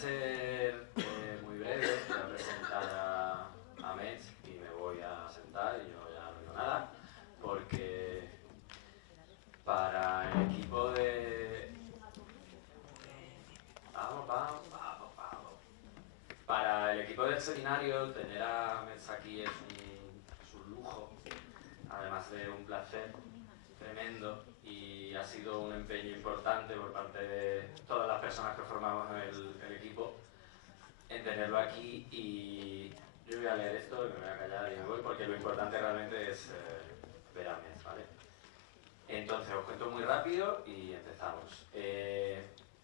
ser muy breve, voy a presentar a Mech y me voy a sentar y yo ya no digo nada, porque para el equipo de... Vamos. Para el equipo del seminario, tener a Mech aquí es un lujo, además de un placer tremendo, y ha sido un empeño importante por parte de todas las personas que formamos el equipo en tenerlo aquí. Y yo voy a leer esto y me voy a callar y me voy, porque lo importante realmente es ver a Mech, ¿vale? Entonces os cuento muy rápido y empezamos.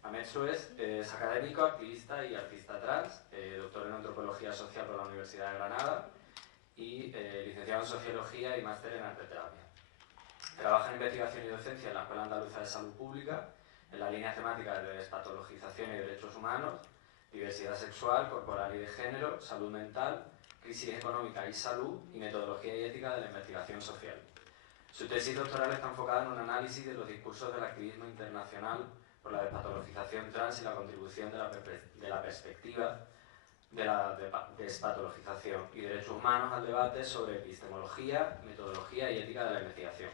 Ametsu es académico, activista y artista trans, doctor en antropología social por la Universidad de Granada y licenciado en sociología y máster en arteterapia. Trabaja en investigación y docencia en la Escuela Andaluza de Salud Pública, en la línea temática de despatologización y derechos humanos, diversidad sexual, corporal y de género, salud mental, crisis económica y salud, y metodología y ética de la investigación social. Su tesis doctoral está enfocada en un análisis de los discursos del activismo internacional por la despatologización trans y la contribución de la perspectiva de la despatologización y derechos humanos al debate sobre epistemología, metodología y ética de la investigación.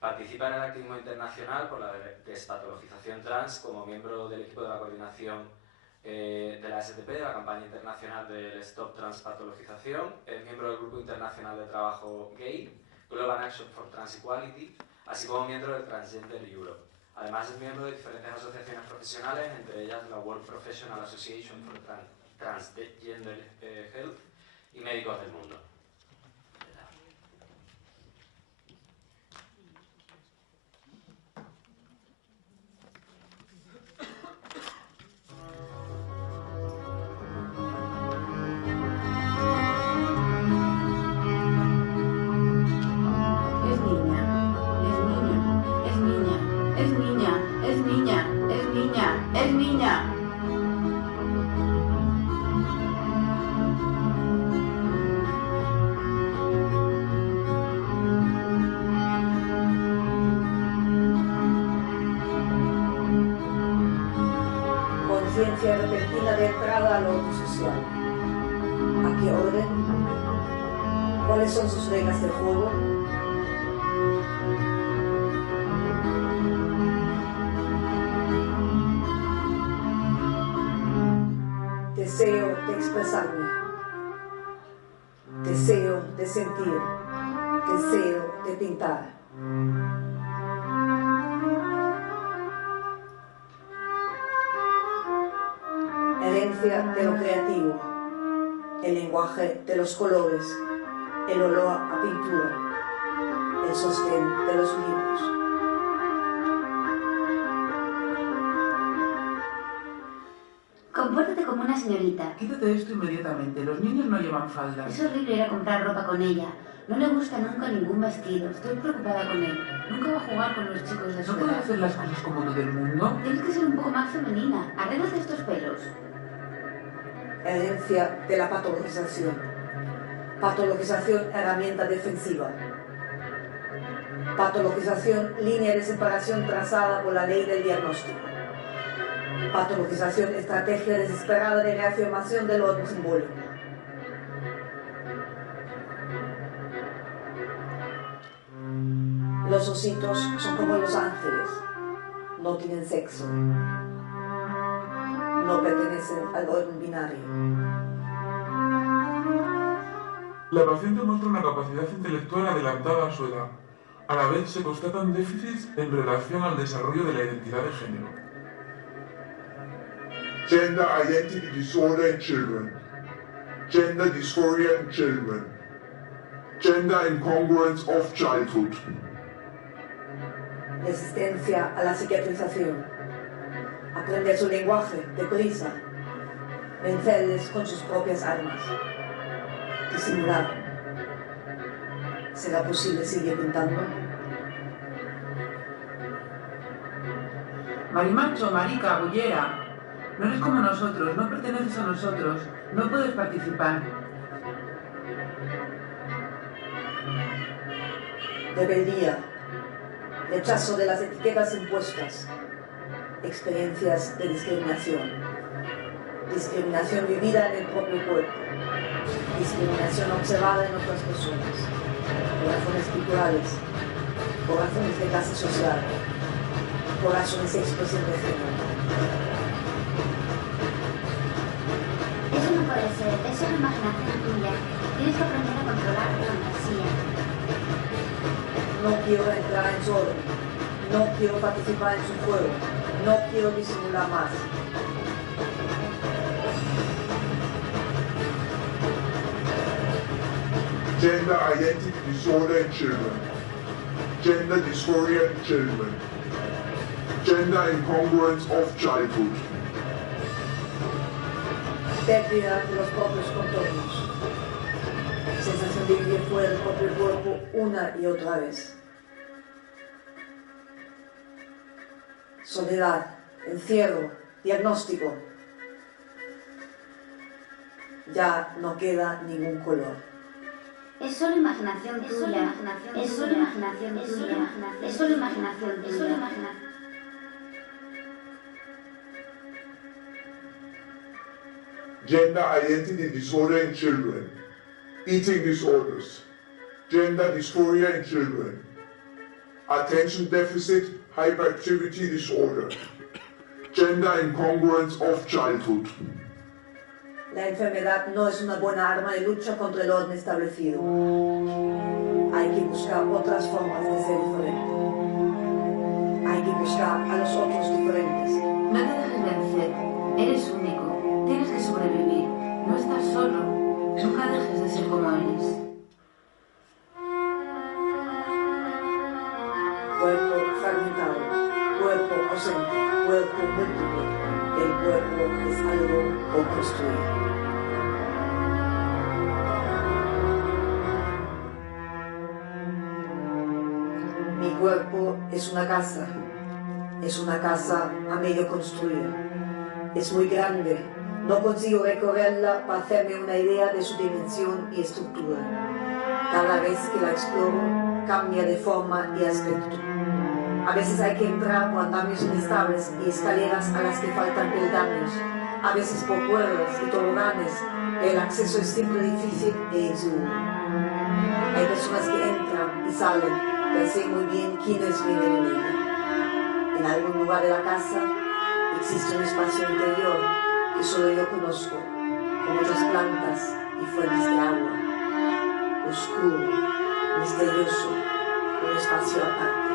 Participa en el activismo internacional por la despatologización trans como miembro del equipo de la coordinación de la STP, de la campaña internacional del Stop Transpatologización. Es miembro del Grupo Internacional de Trabajo Gay, Global Action for Trans Equality, así como miembro del Transgender Europe. Además es miembro de diferentes asociaciones profesionales, entre ellas la World Professional Association for Transgender Health y Médicos del Mundo. Conciencia repentina de entrada al orden social. ¿A qué orden? ¿Cuáles son sus reglas de juego? Deseo de expresarme, deseo de sentir, deseo de pintar. Herencia de lo creativo, el lenguaje de los colores, el olor a pintura, el sostén de los libros. Compórtate como una señorita. Quítate esto inmediatamente, los niños no llevan faldas. Es horrible ir a comprar ropa con ella. No le gusta nunca ningún vestido. Estoy preocupada con él. Nunca va a jugar con los chicos de su ¿No edad. puede hacer las cosas como todo el mundo? Tienes que ser un poco más femenina. Arréglate estos pelos. Herencia de la patologización. Patologización, herramienta defensiva. Patologización, línea de separación trazada por la ley del diagnóstico. Patologización, estrategia desesperada de reafirmación del orden simbólico. Los ositos son como los ángeles, no tienen sexo, no pertenecen al orden binario. La paciente muestra una capacidad intelectual adelantada a su edad. A la vez se constatan déficits en relación al desarrollo de la identidad de género. Gender identity disorder in children. Gender dysphoria in children. Gender incongruence of childhood. Resistencia a la psiquiatrización. Aprender su lenguaje deprisa. Vencerles con sus propias armas. Disimular. ¿Será posible seguir pintando? Marimacho, marica, bollera. No eres como nosotros, no perteneces a nosotros, no puedes participar. Rebeldía, rechazo de las etiquetas impuestas, experiencias de discriminación. discriminación vivida en el propio cuerpo, discriminación observada en otras personas, por razones culturales, por razones de clase social, por razones de expresión de género. Eso no puede ser, eso es imaginación tuya. Tienes que aprender a controlar tu fantasía. No quiero entrar en su orden, no quiero participar en su juego, no quiero disimular más. Gender identity disorder in children. Gender dysphoria in children. Gender incongruence of childhood. Pérdida de los propios contornos. Sensación de vivir fuera del propio cuerpo una y otra vez. Soledad, encierro, diagnóstico. Ya no queda ningún color. Es solo imaginación tuya. Es solo imaginación tuya. Es solo imaginación tuya. Gender identity disorder in children. Eating disorders. Gender dysphoria in children. Attention deficit hyperactivity disorder. Gender incongruence of childhood. La enfermedad no es una buena arma de lucha contra el orden establecido. Hay que buscar otras formas de ser diferente. Hay que buscar a los otros diferentes. No te dejes vencer. Eres único. Tienes que sobrevivir. No estás solo. Nunca dejes de ser como eres. Cuerpo fragmentado, cuerpo ausente, cuerpo múltiple. El cuerpo es algo por construir. Mi cuerpo es una casa a medio construir. Es muy grande, no consigo recorrerla para hacerme una idea de su dimensión y estructura. Cada vez que la exploro, cambia de forma y aspecto. A veces hay que entrar por andamios inestables y escaleras a las que faltan peldaños, a veces por cuerdas y toboganes. El acceso es siempre difícil e inseguro. Hay personas que entran y salen, pero sé muy bien quiénes viven en ella. En algún lugar de la casa existe un espacio interior que solo yo conozco, con muchas plantas y fuentes de agua. Oscuro, misterioso, un espacio aparte.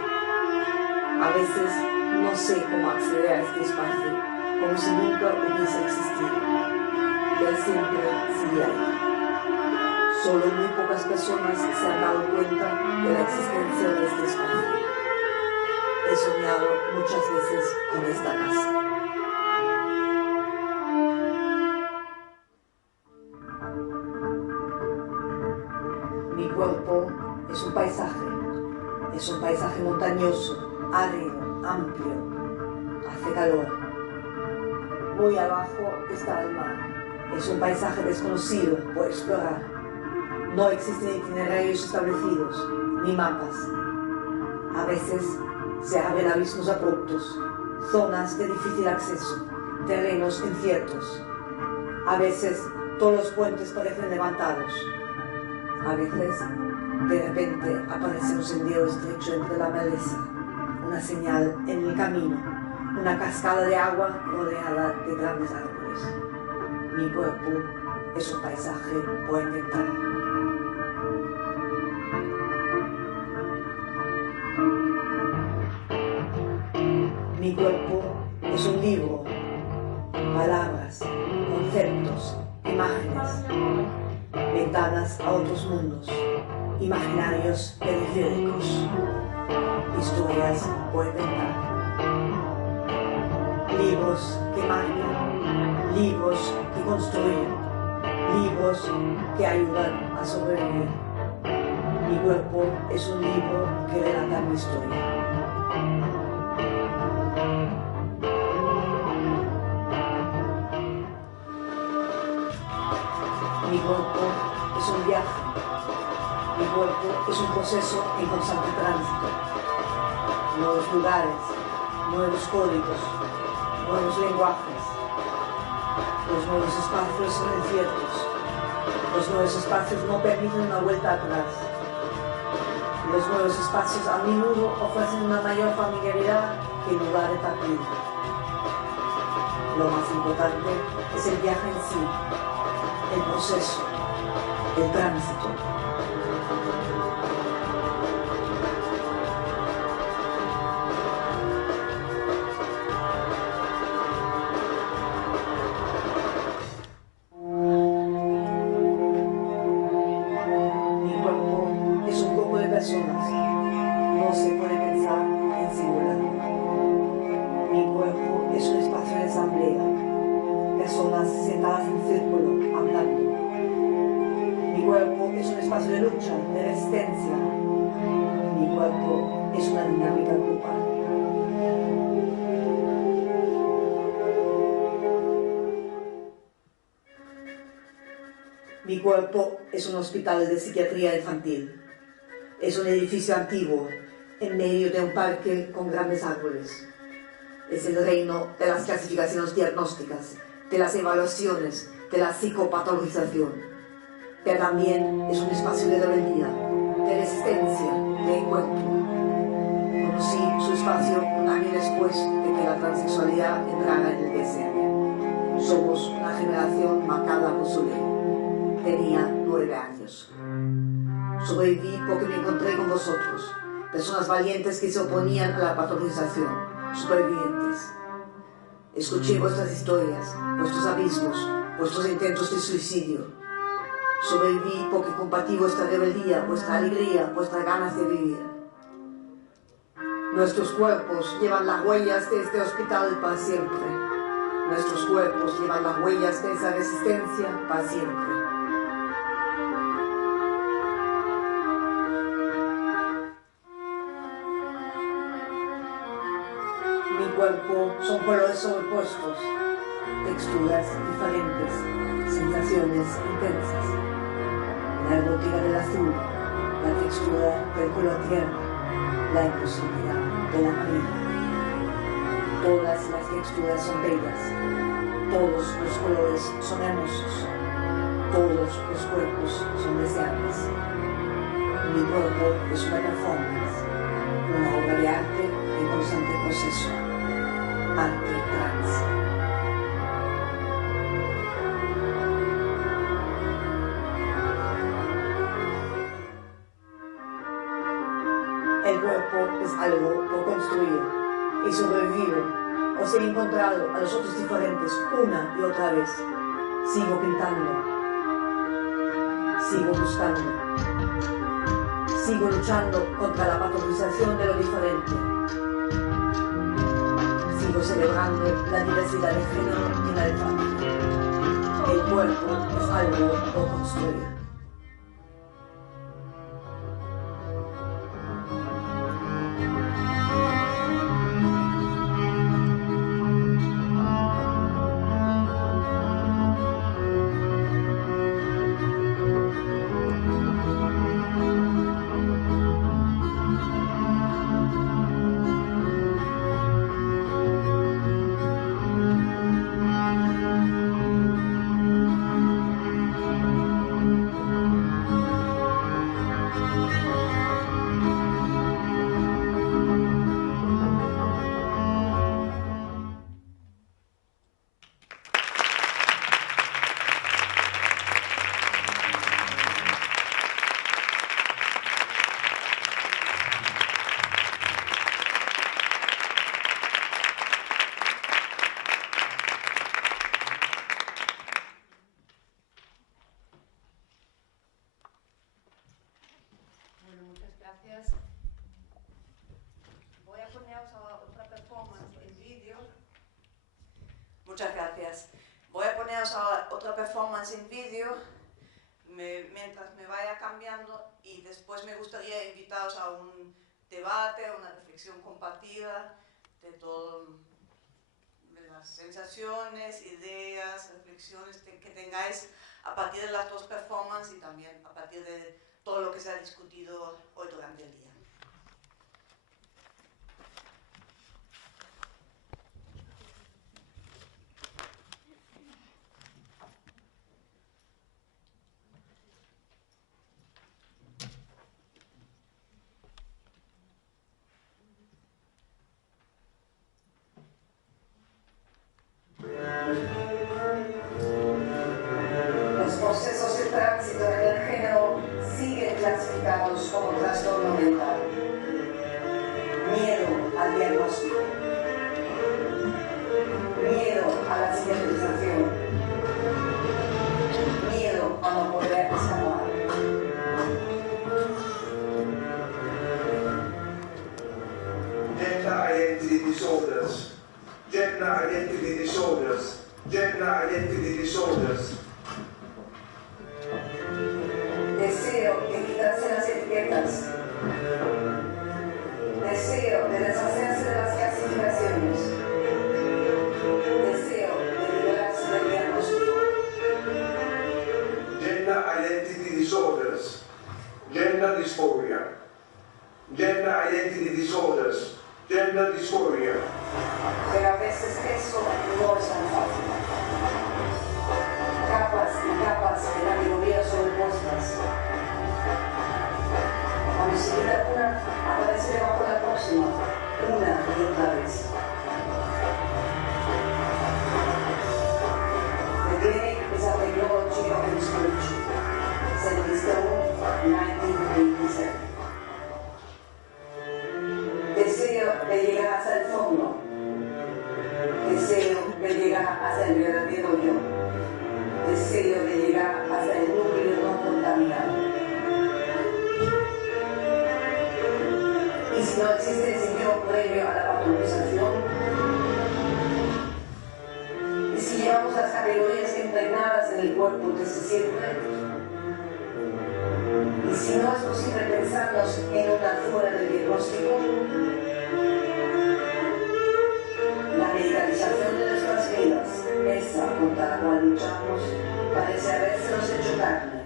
A veces no sé cómo acceder a este espacio, como si nunca hubiese existido. Pero siempre sigue ahí. Solo muy pocas personas se han dado cuenta de la existencia de este espacio. He soñado muchas veces con esta casa. Mi cuerpo es un paisaje montañoso, árido, amplio, hace calor. Muy abajo está el mar. Es un paisaje desconocido por explorar. No existen itinerarios establecidos, ni mapas. A veces se abren abismos abruptos, zonas de difícil acceso, terrenos inciertos. A veces todos los puentes parecen levantados. A veces, de repente, aparece un sendero estrecho entre la maleza, una señal en el camino, una cascada de agua rodeada de grandes árboles. Mi cuerpo es un paisaje por inventar. Mi cuerpo es un libro, palabras, conceptos, imágenes, ventanas a otros mundos, imaginarios periféricos, historias por inventar. Libros que imaginan, libros que construyen, libros que ayudan a sobrevivir. Mi cuerpo es un libro que relata mi historia. Mi cuerpo es un viaje. Mi cuerpo es un proceso en constante tránsito. Nuevos lugares, nuevos códigos, nuevos lenguajes. Los nuevos espacios son inciertos. Los nuevos espacios no permiten una vuelta atrás. Los nuevos espacios a menudo ofrecen una mayor familiaridad que el lugar de partida. Lo más importante es el viaje en sí, el proceso, el tránsito. No se puede pensar en singular. Mi cuerpo es un espacio de asamblea, personas sentadas en círculo, hablando. Mi cuerpo es un espacio de lucha, de resistencia. Mi cuerpo es una dinámica grupal. Mi cuerpo es un hospital de psiquiatría infantil. Es un edificio antiguo, en medio de un parque con grandes árboles. Es el reino de las clasificaciones diagnósticas, de las evaluaciones, de la psicopatologización. Pero también es un espacio de rebeldía, de resistencia, de encuentro. Conocí su espacio un año después de que la transexualidad entrara en el DSM. Somos una generación marcada por su ley. Tenía 9 años. Sobreviví porque me encontré con vosotros, personas valientes que se oponían a la patologización, supervivientes. Escuché vuestras historias, vuestros abismos, vuestros intentos de suicidio. Sobreviví porque compartí vuestra rebeldía, vuestra alegría, vuestras ganas de vivir. Nuestros cuerpos llevan las huellas de este hospital para siempre. Nuestros cuerpos llevan las huellas de esa resistencia para siempre. Mi cuerpo son colores sobrepuestos, texturas diferentes, sensaciones intensas. La erótica del azul, la textura del color tierra, la imposibilidad del amarillo. Todas las texturas son bellas, todos los colores son hermosos, todos los cuerpos son deseables. Mi cuerpo es una performance, una obra de arte en constante proceso. Arte trans. El cuerpo es algo por construir. He sobrevivido. Os he encontrado a los otros diferentes una y otra vez. Sigo pintando. Sigo buscando. Sigo luchando contra la patologización de lo diferente. Sigo celebrando la diversidad de género y la de familia. El cuerpo es algo por construir. Gracias. Voy a poneros otra performance en vídeo. Muchas gracias. Voy a poneros otra performance en vídeo mientras me vaya cambiando, y después me gustaría invitaros a un debate, a una reflexión compartida de todo, de las sensaciones, ideas, reflexiones que tengáis a partir de las dos performances y también a partir de todo lo que se ha discutido hoy durante el día. Gender identity disorders. Gender identity disorders. Gender identity disorders. Deseo de quitarse las etiquetas. Deseo de deshacerse de las clasificaciones. Deseo de liberarse del diagnóstico. Gender identity disorders. Gender dysphoria. Gender identity disorders. Gender dysphoria. Pero a veces eso no es tan fácil. Capas y capas de categorías sobrepuestas. Cuando se quita una, aparece debajo la próxima, una y otra vez. The clinic is a technology of exclusion. Sandy Stone, 1987. Deseo de llegar hasta el fondo. Deseo de llegar hasta el verdadero yo. Deseo de llegar hasta el núcleo no contaminado. Y si no existe ese yo previo a la patologización, y si llevamos las categorías impregnadas en el cuerpo desde siempre, y si no es posible pensarnos en una fuera del diagnóstico, la medicalización de nuestras vidas, esa contra la cual luchamos, parece habérsenos hecho carne.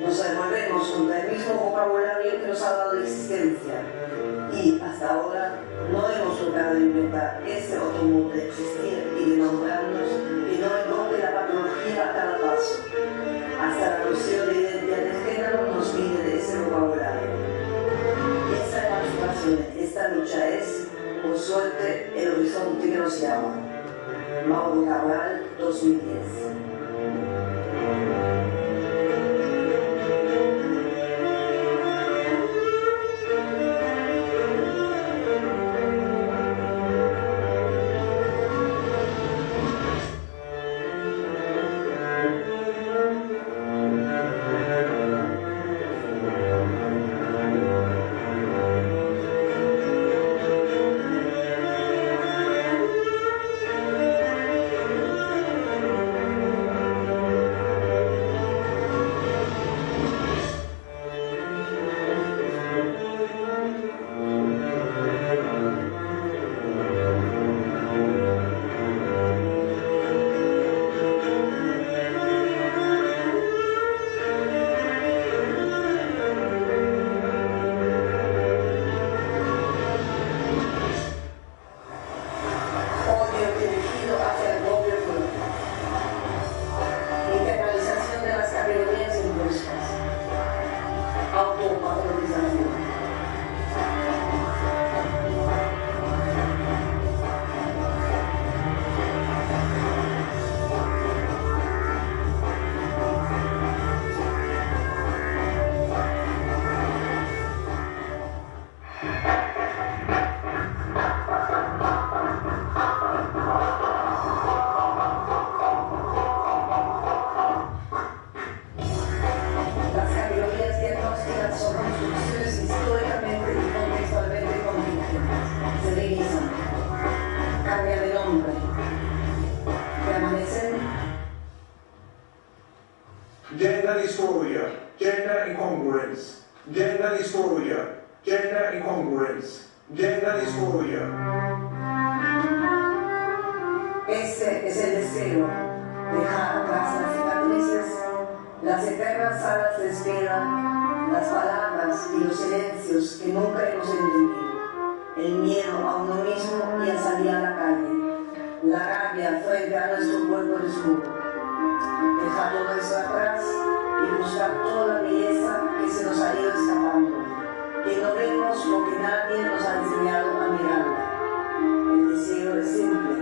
Nos revolvemos contra el mismo vocabulario que nos ha dado la existencia y hasta ahora no hemos logrado inventar ese otro modo de existir y de nombrarnos que no englobe la patología a cada paso. Hasta la noción de identidad de género nos viene de ese vocabulario. Esta emancipación, esta lucha es, por suerte, el horizonte que nos llama. Mauro Cabral, 2010. Gender dysphoria, gender incongruence, gender dysphoria, gender incongruence, gender dysphoria. Ese es el deseo, dejar atrás las cicatrices, las eternas salas de espera, las palabras y los silencios que nunca hemos entendido, el miedo a uno mismo y a salir a la calle, la rabia frente a nuestro cuerpo desnudo. Dejar todo eso atrás y buscar toda la belleza que se nos ha ido escapando, que no vemos porque nadie nos ha enseñado a mirarla. El deseo es simple,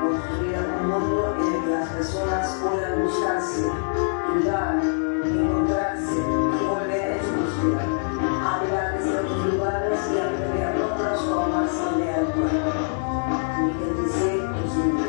construir un mundo en el que las personas puedan buscarse, ayudar, encontrarse y volver en su búsqueda, hablar desde otros lugares y aprender otras formas de ver el cuerpo. Miguel Rizé, 2010.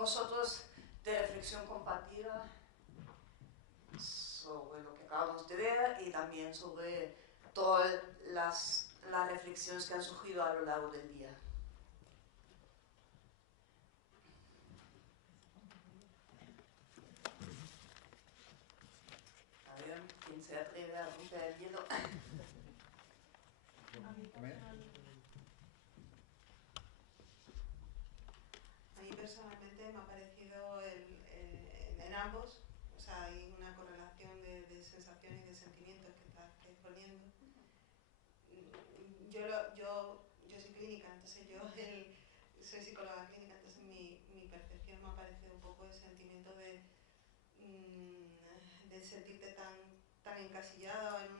vosotros de reflexión compartida sobre lo que acabamos de ver y también sobre todas las reflexiones que han surgido a lo largo del día. A ver, ¿quién se atreve a romper el hielo? A mí personalmente me ha parecido en ambos, o sea, hay una correlación de sensaciones y de sentimientos que estás exponiendo. Yo soy clínica, entonces soy psicóloga clínica, entonces mi percepción me ha parecido un poco el sentimiento de sentirte tan encasillado en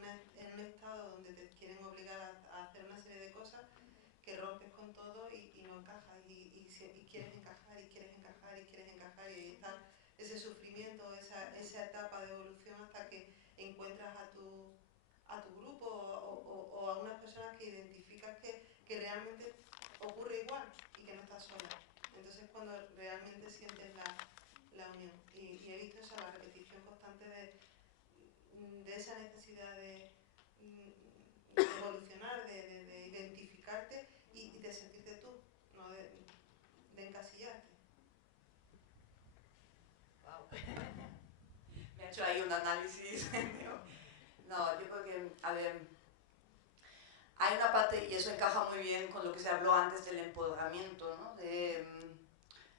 un estado donde te quieren obligar a hacer una serie de cosas que rompes con todo y no encajas y quieres encajar y quieres encajar y quieres encajar y ahí está ese sufrimiento, esa etapa de evolución hasta que encuentras a tu grupo o a unas personas que identificas que realmente ocurre igual y que no estás sola. Entonces cuando realmente sientes la unión y he visto esa la repetición constante de esa necesidad de evolucionar, de identificarte y de sentirte tú, no de encasillarte. Wow. Me ha hecho ahí un análisis. No, yo creo que, a ver, hay una parte, y eso encaja muy bien con lo que se habló antes del empoderamiento, ¿no?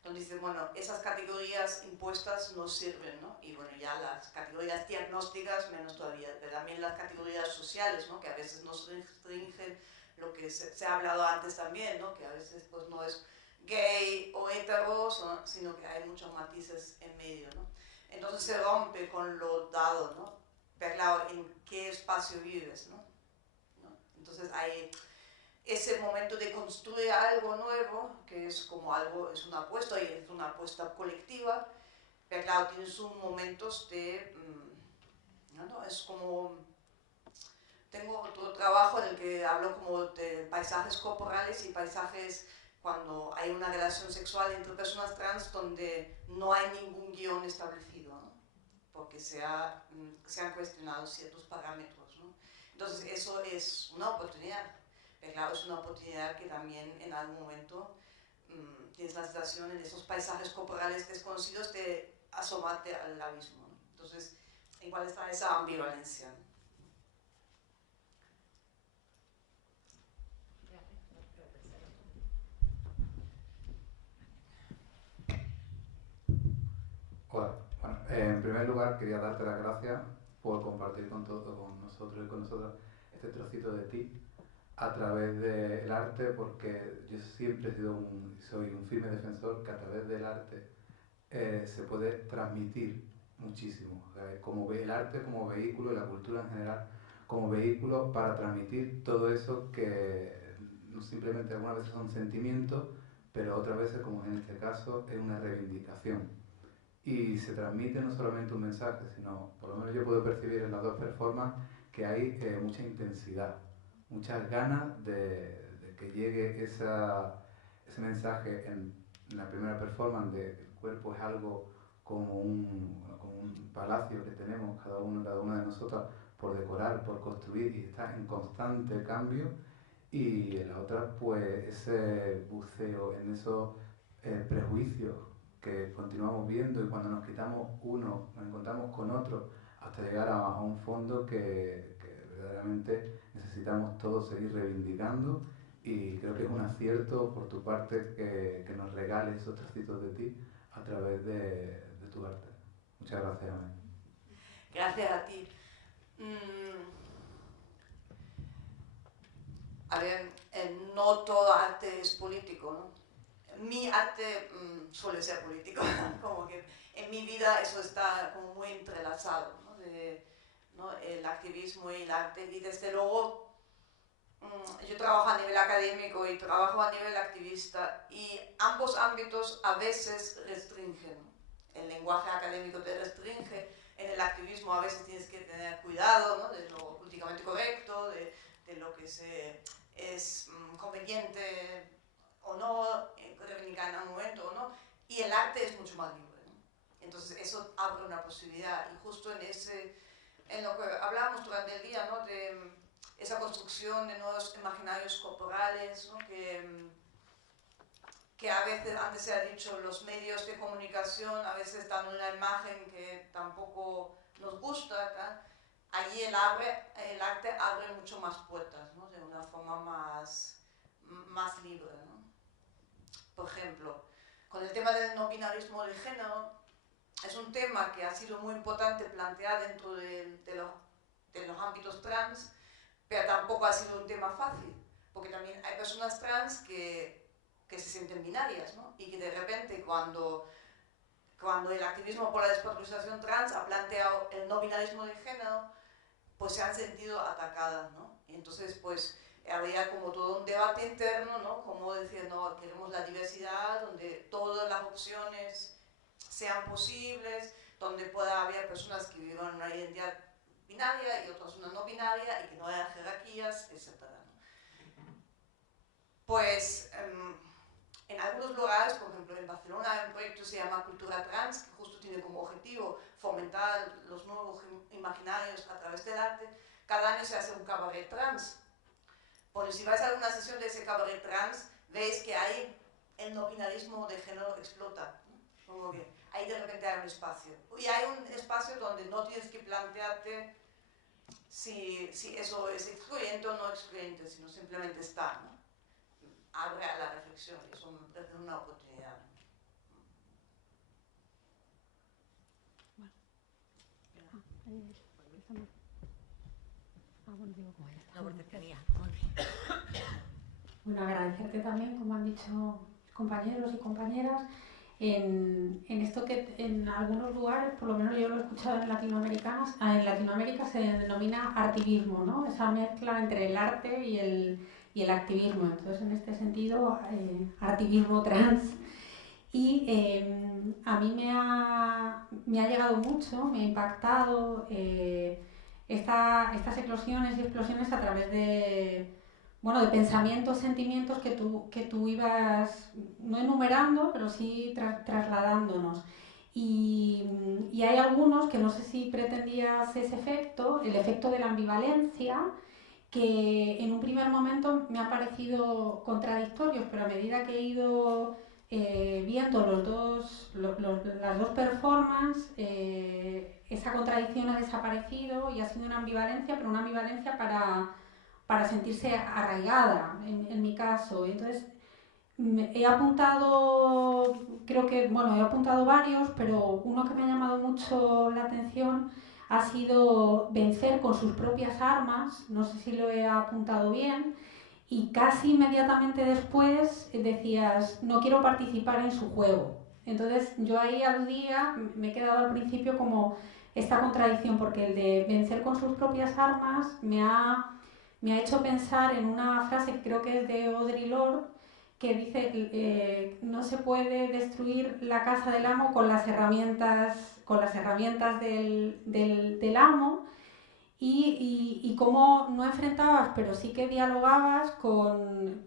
Donde dice, bueno, esas categorías impuestas no sirven, ¿no? Y bueno, ya las categorías diagnósticas menos todavía, pero también las categorías sociales, ¿no? Que a veces nos restringen lo que se ha hablado antes también, ¿no? Que a veces pues no es gay o hetero, sino que hay muchos matices en medio, ¿no? Entonces se rompe con lo dado, ¿no? Pero claro, en qué espacio vives, ¿no? Entonces hay ese momento de construir algo nuevo, que es como algo, es una apuesta y es una apuesta colectiva, pero claro, tiene sus momentos de, ¿no? Es como, tengo otro trabajo en el que hablo como de paisajes corporales y paisajes cuando hay una relación sexual entre personas trans donde no hay ningún guión establecido, ¿no? Porque se han cuestionado ciertos parámetros, ¿no? Entonces eso es una oportunidad. Pero claro, es una oportunidad que también en algún momento tienes la sensación en esos paisajes corporales desconocidos de asomarte al abismo, ¿no? Entonces, igual está esa ambivalencia. Hola. Bueno, en primer lugar quería darte las gracias por compartir con nosotros y con nosotras este trocito de ti a través del arte, porque yo siempre soy un firme defensor que a través del arte se puede transmitir muchísimo. Como el arte como vehículo y la cultura en general como vehículo para transmitir todo eso que no simplemente algunas veces son sentimientos, pero otras veces, como en este caso, es una reivindicación. Y se transmite no solamente un mensaje, sino, por lo menos yo puedo percibir en las dos performances que hay mucha intensidad, muchas ganas de que llegue ese mensaje en la primera performance de que el cuerpo es algo como un palacio que tenemos cada una de nosotras por decorar, por construir y está en constante cambio, y en la otra pues ese buceo en esos prejuicios que continuamos viendo, y cuando nos quitamos uno nos encontramos con otro hasta llegar a un fondo que verdaderamente necesitamos todos seguir reivindicando, y creo que es un acierto por tu parte que nos regales esos trocitos de ti a través de tu arte. Muchas gracias, Amén. Gracias a ti. A ver, no todo arte es político, ¿no? Mi arte suele ser político, como que en mi vida eso está como muy entrelazado, ¿no? ¿no? El activismo y el arte, y desde luego yo trabajo a nivel académico y trabajo a nivel activista, y ambos ámbitos a veces restringen, ¿no? El lenguaje académico te restringe, en el activismo a veces tienes que tener cuidado, ¿no? De lo políticamente correcto, de lo que es conveniente o no, reivindicar en un momento o no, y y el arte es mucho más libre, ¿no? Entonces eso abre una posibilidad, y justo en lo que hablábamos durante el día, ¿no? De esa construcción de nuevos imaginarios corporales, ¿no? Que a veces, antes se ha dicho, los medios de comunicación a veces dan una imagen que tampoco nos gusta, ¿tá? Allí el arte abre mucho más puertas, ¿no? De una forma más libre, ¿no? Por ejemplo, con el tema del no binarismo de género, es un tema que ha sido muy importante plantear dentro de los ámbitos trans, pero tampoco ha sido un tema fácil, porque también hay personas trans que se sienten binarias, ¿no? Y que de repente cuando el activismo por la despatrización trans ha planteado el no binarismo de género, pues se han sentido atacadas, ¿no? Y entonces pues había como todo un debate interno, ¿no? Como decir, no, queremos la diversidad, donde todas las opciones sean posibles, donde pueda haber personas que vivan una identidad binaria y otras una no binaria, y que no haya jerarquías, etc., ¿no? Pues en algunos lugares, por ejemplo en Barcelona, hay un proyecto que se llama Cultura Trans, que justo tiene como objetivo fomentar los nuevos imaginarios a través del arte. Cada año se hace un cabaret trans. Bueno, si vais a alguna sesión de ese cabaret trans, veis que ahí el no binarismo de género explota, ¿no? Como que ahí de repente hay un espacio. Y hay un espacio donde no tienes que plantearte si eso es excluyente o no excluyente, sino simplemente está, ¿no? Abre a la reflexión, y eso me parece una oportunidad. La por cercanía. Bueno, agradecerte también, como han dicho compañeros y compañeras, en esto que en algunos lugares, por lo menos yo lo he escuchado en Latinoamérica se denomina artivismo, ¿no? Esa mezcla entre el arte y el activismo. Entonces, en este sentido, artivismo trans. Y a mí me ha llegado mucho, me ha impactado estas eclosiones y explosiones a través de pensamientos, sentimientos que tú ibas no enumerando, pero sí trasladándonos. Y hay algunos que no sé si pretendías ese efecto, el efecto de la ambivalencia, que en un primer momento me han parecido contradictorios, pero a medida que he ido viendo las dos performances, esa contradicción ha desaparecido y ha sido una ambivalencia, pero una ambivalencia para sentirse arraigada, en mi caso. Entonces, he apuntado varios, pero uno que me ha llamado mucho la atención ha sido vencer con sus propias armas, no sé si lo he apuntado bien, y casi inmediatamente después decías, no quiero participar en su juego. Entonces yo ahí aludía, me he quedado al principio como esta contradicción, porque el de vencer con sus propias armas me ha hecho pensar en una frase que creo que es de Audre Lorde, que dice, no se puede destruir la casa del amo con las herramientas del amo, y cómo no enfrentabas, pero sí que dialogabas con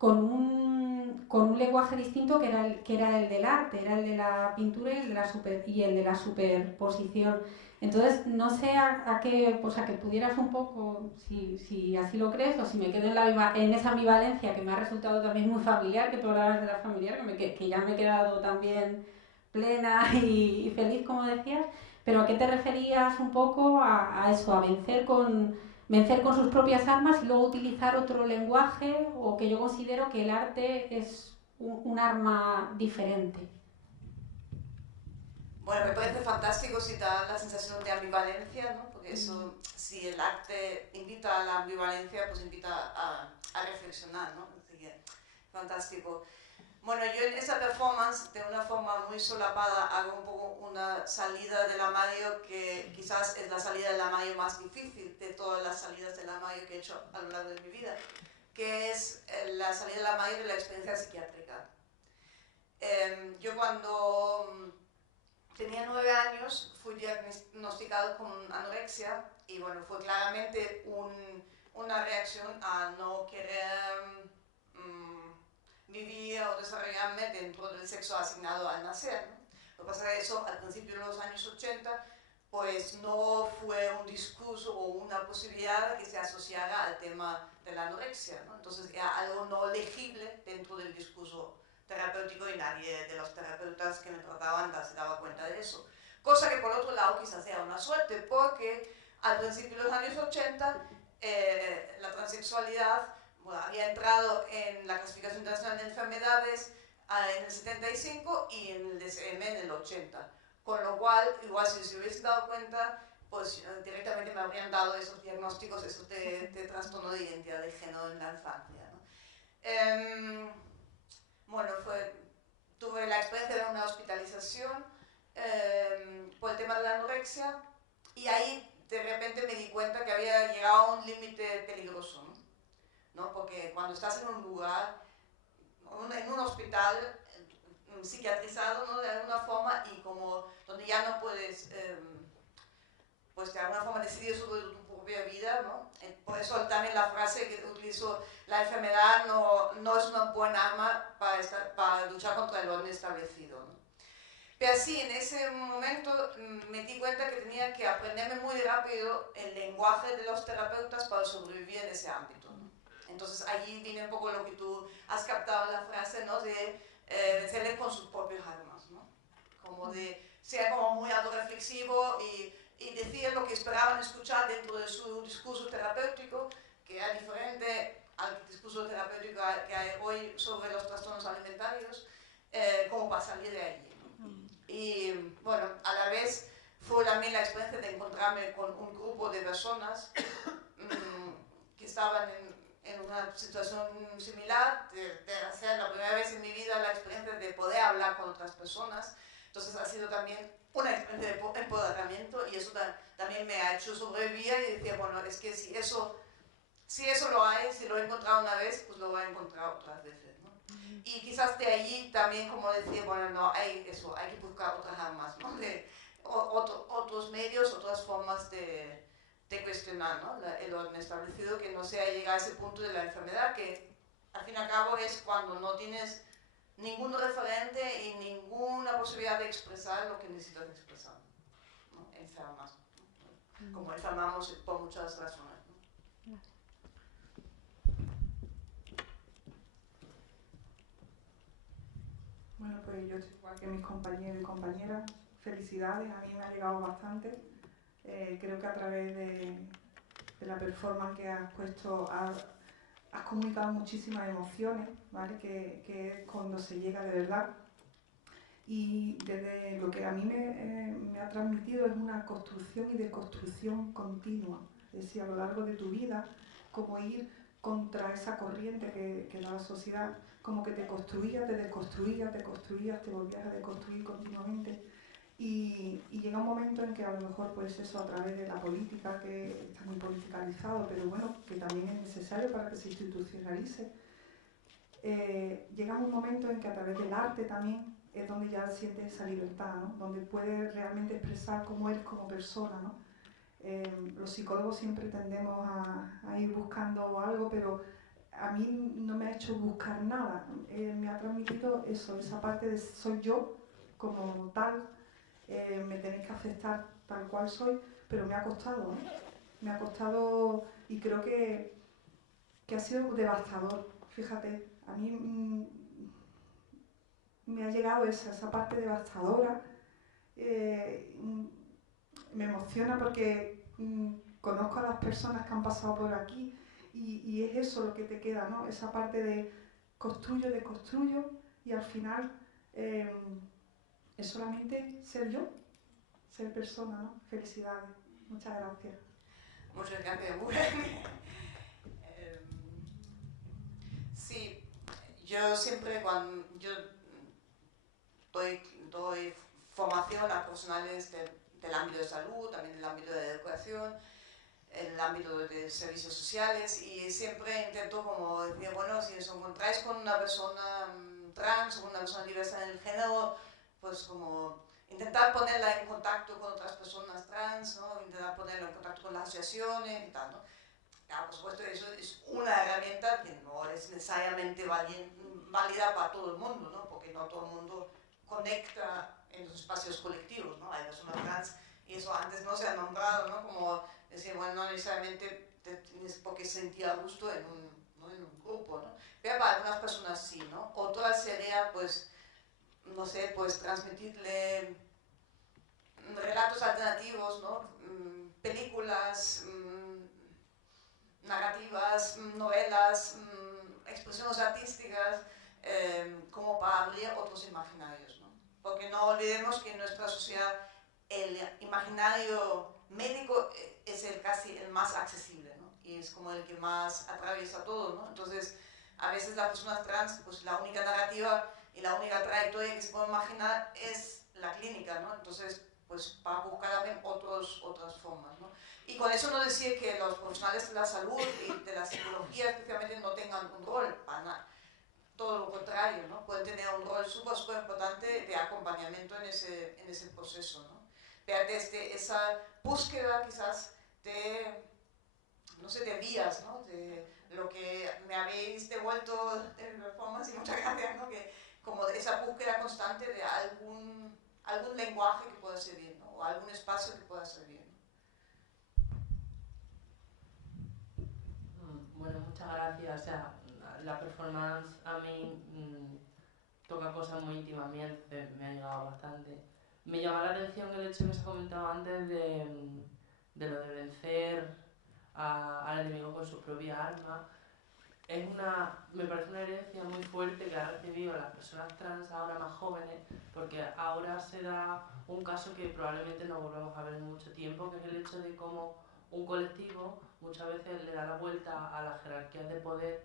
un lenguaje distinto, que era el del arte, era el de la pintura y el de la superposición. Entonces, no sé a que pudieras un poco, si así lo crees, o si me quedo en esa ambivalencia que me ha resultado también muy familiar, que tú hablabas de la familiar, que ya me he quedado también plena y feliz, como decías, pero ¿a qué te referías un poco a eso, a vencer con sus propias armas y luego utilizar otro lenguaje, o que yo considero que el arte es un arma diferente? Bueno, me parece fantástico si da la sensación de ambivalencia, ¿no? Porque eso, si el arte invita a la ambivalencia, pues invita a reflexionar, ¿no? Así que, fantástico. Bueno, yo en esa performance, de una forma muy solapada, hago un poco una salida de la Mayo, que quizás es la salida de la Mayo más difícil de todas las salidas de la Mayo que he hecho a lo largo de mi vida, que es la salida de la Mayo de la experiencia psiquiátrica. Yo cuando tenía 9 años fui diagnosticado con anorexia, y bueno, fue claramente una reacción a no querer vivir o desarrollarme dentro del sexo asignado al nacer, ¿no? Lo que pasa es que eso al principio de los años 80 pues no fue un discurso o una posibilidad que se asociara al tema de la anorexia, ¿no? Entonces era algo no legible dentro del discurso terapéutico y nadie de los terapeutas que me trataban se daba cuenta de eso. Cosa que por otro lado quizás sea una suerte, porque al principio de los años 80 la transexualidad había entrado en la clasificación internacional de enfermedades en el 75 y en el DSM en el 80. Con lo cual, igual si se hubiesen dado cuenta, pues directamente me habrían dado esos diagnósticos, esos de trastorno de identidad de género en la infancia, ¿no? Bueno, tuve la experiencia de una hospitalización por el tema de la anorexia y ahí de repente me di cuenta que había llegado a un límite peligroso, ¿no? Porque cuando estás en un lugar, en un hospital psiquiatrizado, ¿no? De alguna forma, y como donde ya no puedes pues de alguna forma decidir sobre tu propia vida, ¿no? Por eso también la frase que utilizo, la enfermedad no es una buena arma para luchar contra el orden establecido, ¿no? Pero sí, en ese momento me di cuenta que tenía que aprenderme muy rápido el lenguaje de los terapeutas para sobrevivir en ese ámbito, ¿no? Entonces allí viene un poco lo que tú has captado en la frase, ¿no? De vencerle con sus propias armas, ¿no? Como de ser como muy autorreflexivo y decir lo que esperaban escuchar dentro de su discurso terapéutico, que era diferente al discurso terapéutico que hay hoy sobre los trastornos alimentarios, como para salir de allí, ¿no? Y bueno, a la vez fue también la experiencia de encontrarme con un grupo de personas que estaban en una situación similar, de hacer la primera vez en mi vida la experiencia de poder hablar con otras personas. Entonces ha sido también una experiencia de empoderamiento y eso también me ha hecho sobrevivir y decir, bueno, es que si eso lo hay, si lo he encontrado una vez, pues lo voy a encontrar otras veces, ¿no? Y quizás de allí también, como decir, bueno, no, hay que buscar otras armas, ¿no? Otros medios, otras formas de cuestionar, ¿no? El orden establecido, que no sea llegar a ese punto de la enfermedad, que al fin y al cabo es cuando no tienes ningún referente y ninguna posibilidad de expresar lo que necesitas expresar, ¿no? Enfermas, ¿no? Como enfermamos por muchas razones, ¿no? Bueno, pues yo estoy igual que mis compañeros y compañeras. Felicidades, a mí me ha llegado bastante. Creo que a través de la performance que has puesto has comunicado muchísimas emociones, ¿vale? Que es cuando se llega de verdad. Y desde lo que a mí me ha transmitido es una construcción y deconstrucción continua. Es decir, a lo largo de tu vida, como ir contra esa corriente que da la sociedad, como que te construías, te deconstruías, te construías, te volvías a deconstruir continuamente. Y llega un momento en que a lo mejor pues eso a través de la política, que está muy politicalizado, pero bueno, que también es necesario para que se institucionalice, llega un momento en que a través del arte también es donde ya sientes esa libertad, ¿no? Donde puedes realmente expresar cómo eres como persona, ¿no? Los psicólogos siempre tendemos a ir buscando algo, pero a mí no me ha hecho buscar nada. Me ha transmitido eso, esa parte de soy yo como tal. Me tenéis que aceptar tal cual soy, pero me ha costado, ¿eh? Me ha costado y creo que ha sido devastador. Fíjate, a mí me ha llegado esa parte devastadora. Me emociona porque conozco a las personas que han pasado por aquí y es eso lo que te queda, ¿no? Esa parte de deconstruyo y al final es solamente ser yo, ser persona, ¿no? Felicidades. Muchas gracias. Muchas gracias. Sí, yo siempre cuando yo doy formación a profesionales del ámbito de salud, también del ámbito de educación, en el ámbito de servicios sociales, y siempre intento como decir, bueno, si os encontráis con una persona trans o con una persona diversa en el género, pues como intentar ponerla en contacto con otras personas trans, ¿no? Intentar ponerla en contacto con las asociaciones y tal, ¿no? Claro, por supuesto, eso es una herramienta que no es necesariamente válida para todo el mundo, ¿no? Porque no todo el mundo conecta en los espacios colectivos, ¿no? Hay personas trans, y eso antes no se ha nombrado, ¿no? Como decir, bueno, no necesariamente te tienes por qué sentir a gusto en un grupo, ¿no? Pero para algunas personas sí, ¿no? Otra sería, pues, no sé, pues transmitirle relatos alternativos, ¿no? Películas, narrativas, novelas, expresiones artísticas, como para abrir otros imaginarios, ¿no? Porque no olvidemos que en nuestra sociedad el imaginario médico es casi el más accesible, ¿no? Y es como el que más atraviesa todo, ¿no? Entonces, a veces las personas trans, pues la única narrativa y la única trayectoria que se puede imaginar es la clínica, ¿no? Entonces, pues para buscar también otras formas, ¿no? Y con eso no decir que los profesionales de la salud y de la psicología especialmente no tengan un rol, para nada. Todo lo contrario, ¿no? Pueden tener un rol súper importante de acompañamiento en ese proceso, ¿no? Pero desde esa búsqueda quizás de, no sé, de vías, ¿no? De lo que me habéis devuelto de performance, y muchas gracias, ¿no? Que como de esa búsqueda constante de algún lenguaje que pueda servir, ¿no? O algún espacio que pueda servir, ¿no? Bueno, muchas gracias. O sea, la performance a mí toca cosas muy íntimas a mí, me ha llegado bastante. Me llama la atención el hecho que se ha comentado antes de lo de vencer al enemigo con sus propias armas. Me parece una herencia muy fuerte que ha recibido las personas trans ahora más jóvenes, porque ahora se da un caso que probablemente no volvamos a ver en mucho tiempo, que es el hecho de cómo un colectivo muchas veces le da la vuelta a las jerarquías de poder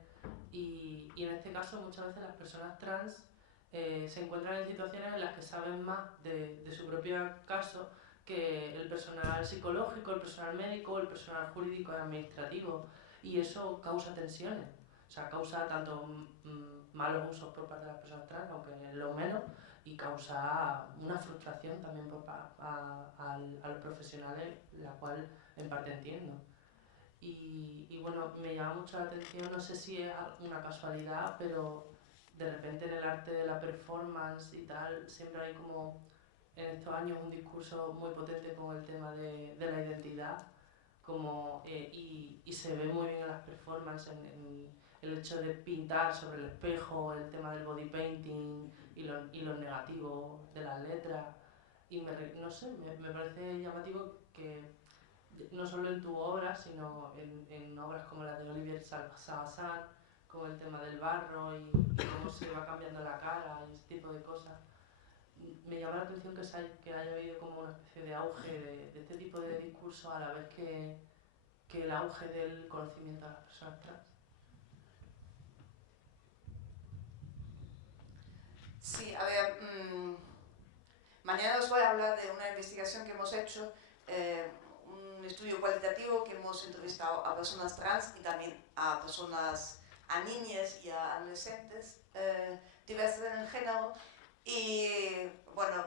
y en este caso muchas veces las personas trans se encuentran en situaciones en las que saben más de su propio caso que el personal psicológico, el personal médico, el personal jurídico y administrativo, y eso causa tensiones. O sea, causa tanto malos usos por parte de las personas trans, aunque es lo menos, y causa una frustración también a los profesionales, la cual en parte entiendo. Y bueno, me llama mucho la atención, no sé si es una casualidad, pero de repente en el arte de la performance y tal, siempre hay como en estos años un discurso muy potente con el tema de la identidad, como, y se ve muy bien en las performances, en el hecho de pintar sobre el espejo, el tema del body painting y los negativos de las letras. Y no sé, me parece llamativo que no solo en tu obra, sino en obras como la de Olivier Sagassan, con el tema del barro y cómo se va cambiando la cara y ese tipo de cosas. Me llama la atención que haya habido como una especie de auge de este tipo de discurso a la vez que el auge del conocimiento de las personas trans. Sí, a ver, mañana os voy a hablar de una investigación que hemos hecho, un estudio cualitativo que hemos entrevistado a personas trans y también a niñas y a adolescentes diversas en el género, y bueno,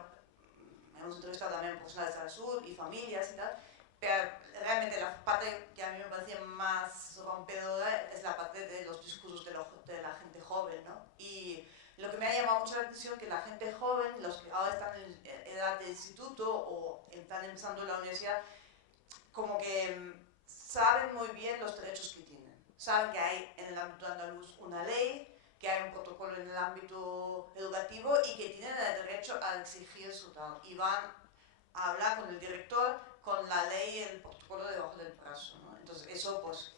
hemos entrevistado también profesionales de la salud y familias y tal, pero realmente la parte que a mí me parecía más rompedora es la parte de los discursos de la gente joven, ¿no? Y lo que me ha llamado mucho la atención es que la gente joven, los que ahora están en edad de instituto o están empezando la universidad, como que saben muy bien los derechos que tienen. Saben que hay en el ámbito andaluz una ley, que hay un protocolo en el ámbito educativo y que tienen el derecho a exigir su tal. Y van a hablar con el director con la ley y el protocolo debajo del brazo, ¿no? Entonces eso pues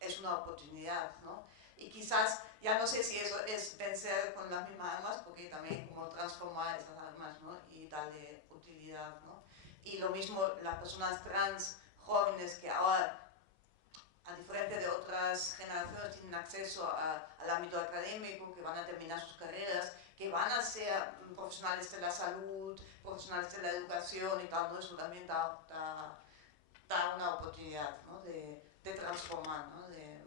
es una oportunidad, ¿no? Y quizás, ya no sé si eso es vencer con las mismas armas, porque también como transformar esas armas, ¿no? Y darle utilidad, ¿no? Y lo mismo las personas trans jóvenes que ahora, a diferencia de otras generaciones, tienen acceso al ámbito académico, que van a terminar sus carreras, que van a ser profesionales de la salud, profesionales de la educación y tal, ¿no? Eso también da una oportunidad, ¿no? de transformar, ¿no? de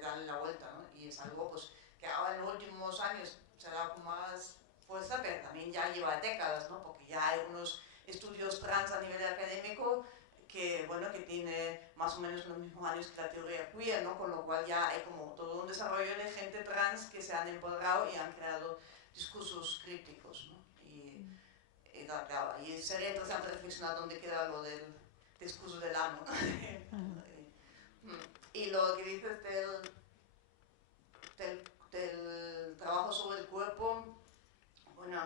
darle la vuelta, ¿no? Y es algo pues, que ahora en los últimos años se ha dado con más fuerza, pero también ya lleva décadas, ¿no? Porque ya hay unos estudios trans a nivel académico que, bueno, que tiene más o menos en los mismos años que la teoría queer, ¿no? Con lo cual ya hay como todo un desarrollo de gente trans que se han empoderado y han creado discursos críticos, ¿no? Y sería interesante reflexionar dónde queda lo del discurso del ano, ¿no? Y lo que dices del trabajo sobre el cuerpo, bueno,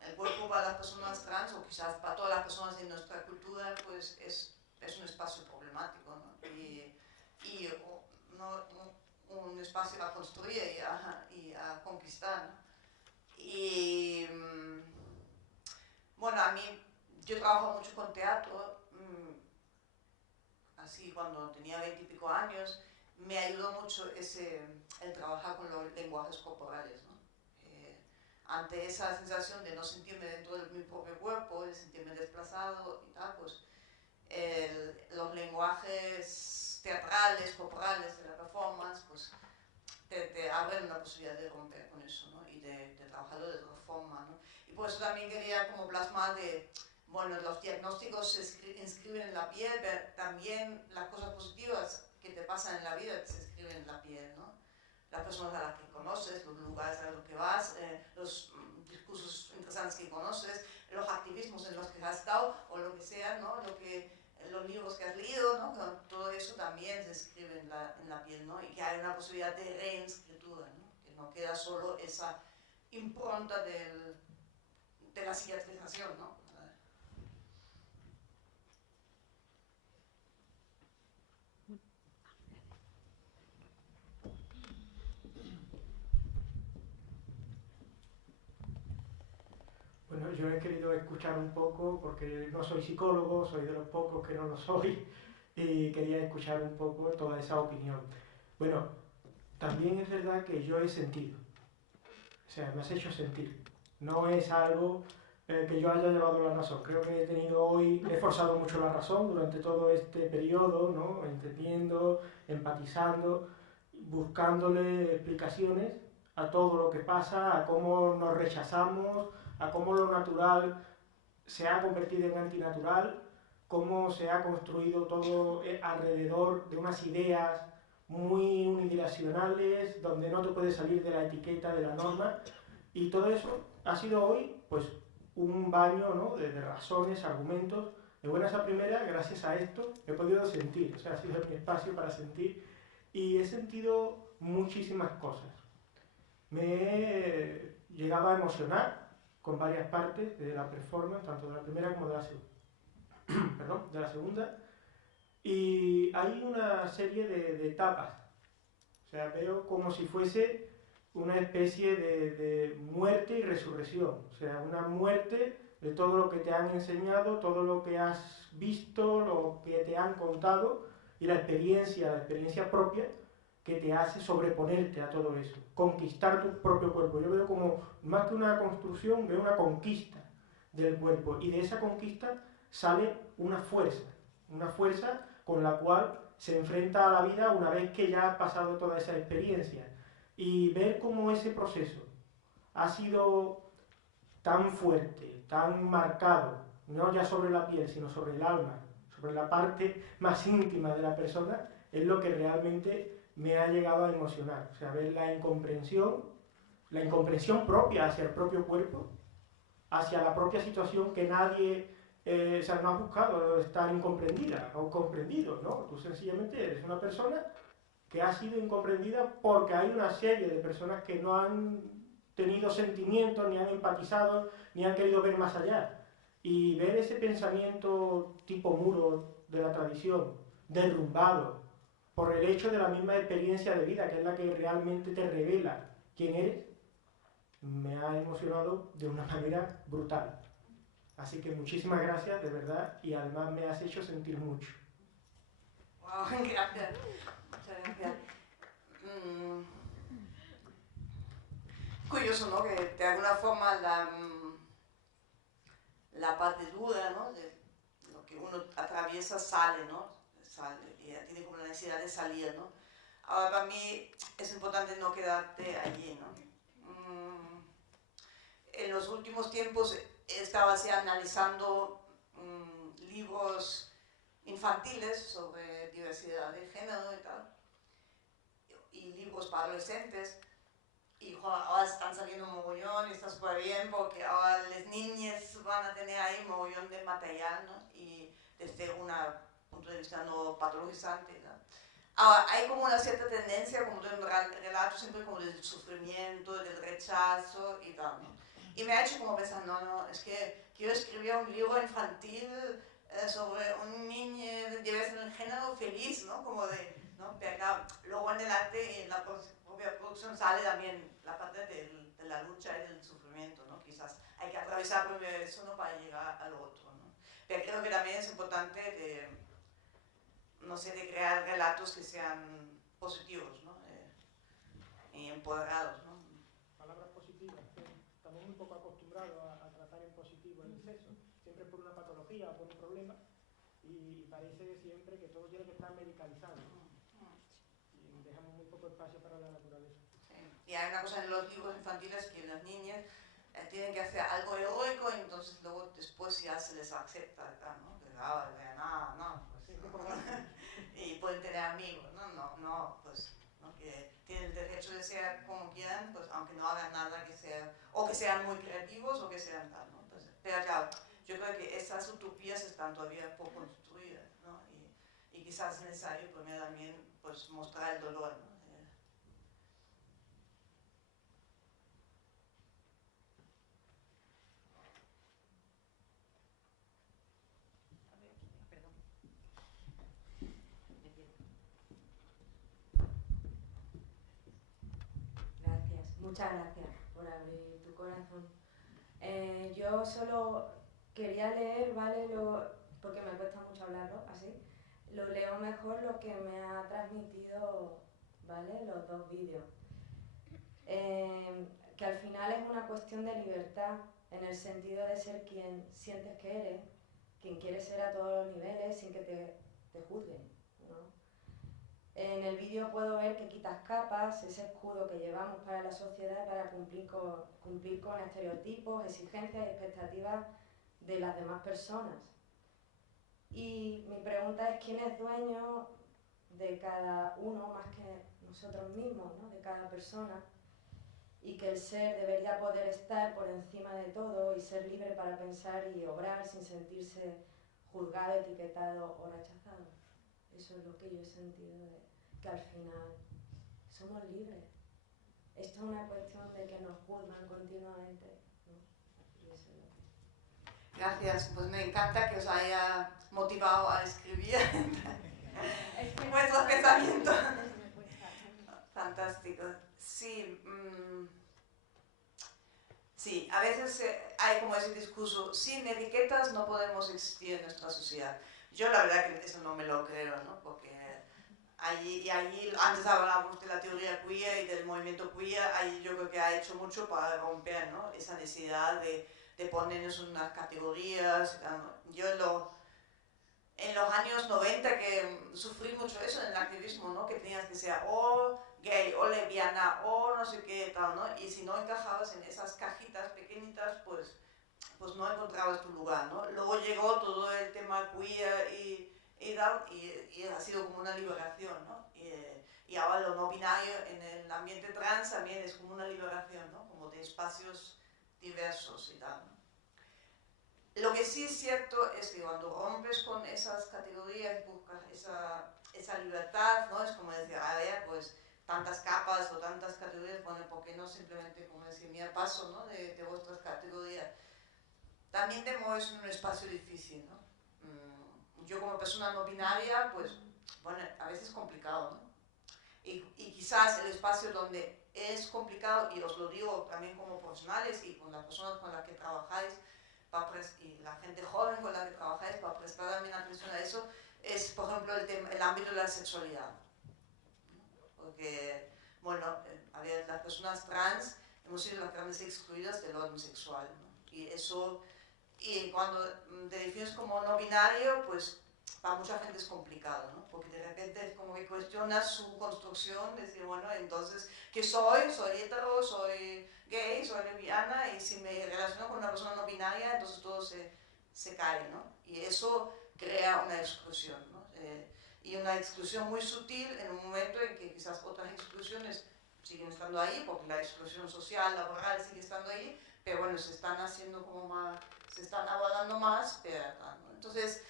el cuerpo para las personas trans, o quizás para todas las personas en nuestra cultura, pues es un espacio problemático, ¿no? Y un espacio a construir y a conquistar, ¿no? Y bueno, a mí, yo trabajo mucho con teatro, así cuando tenía 20 y pico años, me ayudó mucho el trabajar con los lenguajes corporales, ¿no? Ante esa sensación de no sentirme dentro de mi propio cuerpo, de sentirme desplazado y tal, pues los lenguajes teatrales, corporales de la performance, pues te abren la posibilidad de romper con eso, ¿no? Y de trabajarlo de otra forma, ¿no? Y por eso también quería como plasmar bueno, los diagnósticos se inscriben en la piel, pero también las cosas positivas que te pasan en la vida se escriben en la piel, ¿no? Las personas a las que conoces, los lugares a los que vas, los discursos interesantes que conoces, los activismos en los que has estado, o lo que sea, ¿no? Los libros que has leído, ¿no? Todo eso también se escribe en la piel, ¿no? Y que hay una posibilidad de reinscritura, ¿no? Que no queda solo esa impronta de la cicatrización, ¿no? Bueno, yo he querido escuchar un poco, porque no soy psicólogo, soy de los pocos que no lo soy, y quería escuchar un poco toda esa opinión. Bueno, también es verdad que yo he sentido, o sea, me has hecho sentir. No es algo que yo haya llevado la razón. Creo que he forzado mucho la razón durante todo este periodo, ¿no? Entendiendo, empatizando, buscándole explicaciones a todo lo que pasa, a cómo nos rechazamos, a cómo lo natural se ha convertido en antinatural, cómo se ha construido todo alrededor de unas ideas muy unidireccionales, donde no te puedes salir de la etiqueta, de la norma, y todo eso ha sido hoy, pues, un baño, ¿no? de razones, argumentos, de buenas a primeras. Gracias a esto he podido sentir, o sea, ha sido mi espacio para sentir, y he sentido muchísimas cosas. Me he llegado a emocionar con varias partes de la performance, tanto de la primera como de la segunda, y hay una serie de etapas. O sea, veo como si fuese una especie de muerte y resurrección, o sea, una muerte de todo lo que te han enseñado, todo lo que has visto, lo que te han contado, y la experiencia propia que te hace sobreponerte a todo eso, conquistar tu propio cuerpo. Yo veo como, más que una construcción, veo una conquista del cuerpo, y de esa conquista sale una fuerza con la cual se enfrenta a la vida una vez que ya ha pasado toda esa experiencia, y ver cómo ese proceso ha sido tan fuerte, tan marcado, no ya sobre la piel, sino sobre el alma, sobre la parte más íntima de la persona, es lo que realmente me ha llegado a emocionar. O sea, ver la incomprensión propia hacia el propio cuerpo, hacia la propia situación que nadie, o sea, no ha buscado estar incomprendida o comprendido, ¿no? Tú sencillamente eres una persona que ha sido incomprendida porque hay una serie de personas que no han tenido sentimientos, ni han empatizado, ni han querido ver más allá. Y ver ese pensamiento tipo muro de la tradición, derrumbado, por el hecho de la misma experiencia de vida, que es la que realmente te revela quién eres, me ha emocionado de una manera brutal. Así que muchísimas gracias, de verdad, y además me has hecho sentir mucho. Wow, gracias. Muchas gracias. Curioso, ¿no? Que de alguna forma la parte dura, ¿no? De lo que uno atraviesa sale, ¿no? Y tiene como la necesidad de salir, ¿no? Ahora, para mí es importante no quedarte allí, ¿no? En los últimos tiempos he estado así analizando libros infantiles sobre diversidad de género y tal, y libros para adolescentes. Y ahora están saliendo un mogollón y está súper bien porque ahora las niñas van a tener ahí un mogollón de material, ¿no? Y desde un punto de vista no patologizante, ¿no? Ahora, hay como una cierta tendencia, como de un relato siempre como del sufrimiento, del rechazo y tal, ¿no? Y me ha hecho como pensar, no, es que quiero escribir un libro infantil sobre un niño de diversidad de género feliz, ¿no? Como de, ¿no? Pero luego en el arte y en la propia producción sale también la parte de la lucha y del sufrimiento, ¿no? Quizás hay que atravesar primero eso, ¿no? Para llegar al otro, ¿no? Pero creo que también es importante de, no sé, de crear relatos que sean positivos, ¿no? Y empoderados, ¿no? Palabras positivas, también un poco acostumbrado a tratar en positivo el exceso, siempre por una patología o por un problema, y parece siempre que todo tiene que estar medicalizado, ¿no? Y dejamos muy poco espacio para la naturaleza. Sí. Y hay una cosa en los libros infantiles que las niñas tienen que hacer algo heroico y entonces luego después ya se les acepta, ¿no? Y pueden tener amigos, no, pues, ¿no? Que tienen el derecho de ser como quieran, pues aunque no hagan nada que sea, o que sean muy creativos o que sean tal, ¿no? Pues, pero claro, yo creo que esas utopías están todavía por construir, ¿no? Y quizás es necesario primero también pues mostrar el dolor, ¿no? Muchas gracias por abrir tu corazón. Yo solo quería leer, ¿vale? Porque me cuesta mucho hablarlo así. Lo leo mejor lo que me ha transmitido, ¿vale? Los dos vídeos. Que al final es una cuestión de libertad, en el sentido de ser quien sientes que eres, quien quieres ser a todos los niveles sin que te juzguen, ¿no? En el vídeo puedo ver que quitas capas, ese escudo que llevamos para la sociedad para cumplir con estereotipos, exigencias y expectativas de las demás personas. Y mi pregunta es, ¿quién es dueño de cada uno más que nosotros mismos, ¿no? De cada persona? Y que el ser debería poder estar por encima de todo y ser libre para pensar y obrar sin sentirse juzgado, etiquetado o rechazado. Eso es lo que yo he sentido, que al final somos libres. Esto es una cuestión de que nos juzgan continuamente, ¿no? Y eso es lo que... Gracias, pues me encanta que os haya motivado a escribir vuestros pensamientos. Fantástico. Sí, sí, a veces hay como ese discurso, sin etiquetas no podemos existir en nuestra sociedad. Yo la verdad que eso no me lo creo, ¿no? Porque allí, antes hablábamos de la teoría queer y del movimiento queer, ahí yo creo que ha hecho mucho para romper, ¿no? Esa necesidad de ponernos unas categorías. Yo en los años 90 que sufrí mucho eso en el activismo, ¿no? Que tenías que ser o gay o lesbiana o no sé qué tal, ¿no? Y si no encajabas en esas cajitas pequeñitas, pues no encontrabas tu lugar, ¿no? Luego llegó todo el tema queer y ha sido como una liberación, ¿no? Y ahora lo no binario en el ambiente trans también es como una liberación, ¿no? Como de espacios diversos y tal, ¿no? Lo que sí es cierto es que cuando rompes con esas categorías, buscas esa libertad, ¿no? Es como decir, a ver, pues tantas capas o tantas categorías, bueno, ¿por qué no simplemente, como decir, mira, paso, ¿no? de vuestras categorías? También te mueves en un espacio difícil, ¿no? Yo como persona no binaria, pues, bueno, a veces es complicado, ¿no? Y quizás el espacio donde es complicado, y os lo digo también como profesionales y con las personas con las que trabajáis, y la gente joven con la que trabajáis, para prestar también atención a eso, es, por ejemplo, el ámbito de la sexualidad. Porque, bueno, a ver, las personas trans hemos sido las grandes excluidas del orden sexual, ¿no? Y eso, y cuando te defines como no binario, pues para mucha gente es complicado, ¿no? Porque de repente es como que cuestionas su construcción, decir, bueno, entonces, ¿qué soy? ¿Soy hetero? ¿Soy gay? ¿Soy lesbiana? Y si me relaciono con una persona no binaria, entonces todo se se cae, ¿no? Y eso crea una exclusión, ¿no? Y una exclusión muy sutil en un momento en que quizás otras exclusiones siguen estando ahí, porque la exclusión social, laboral sigue estando ahí, pero bueno, se están haciendo como más, se están abordando más, pero acá, ¿no? Entonces,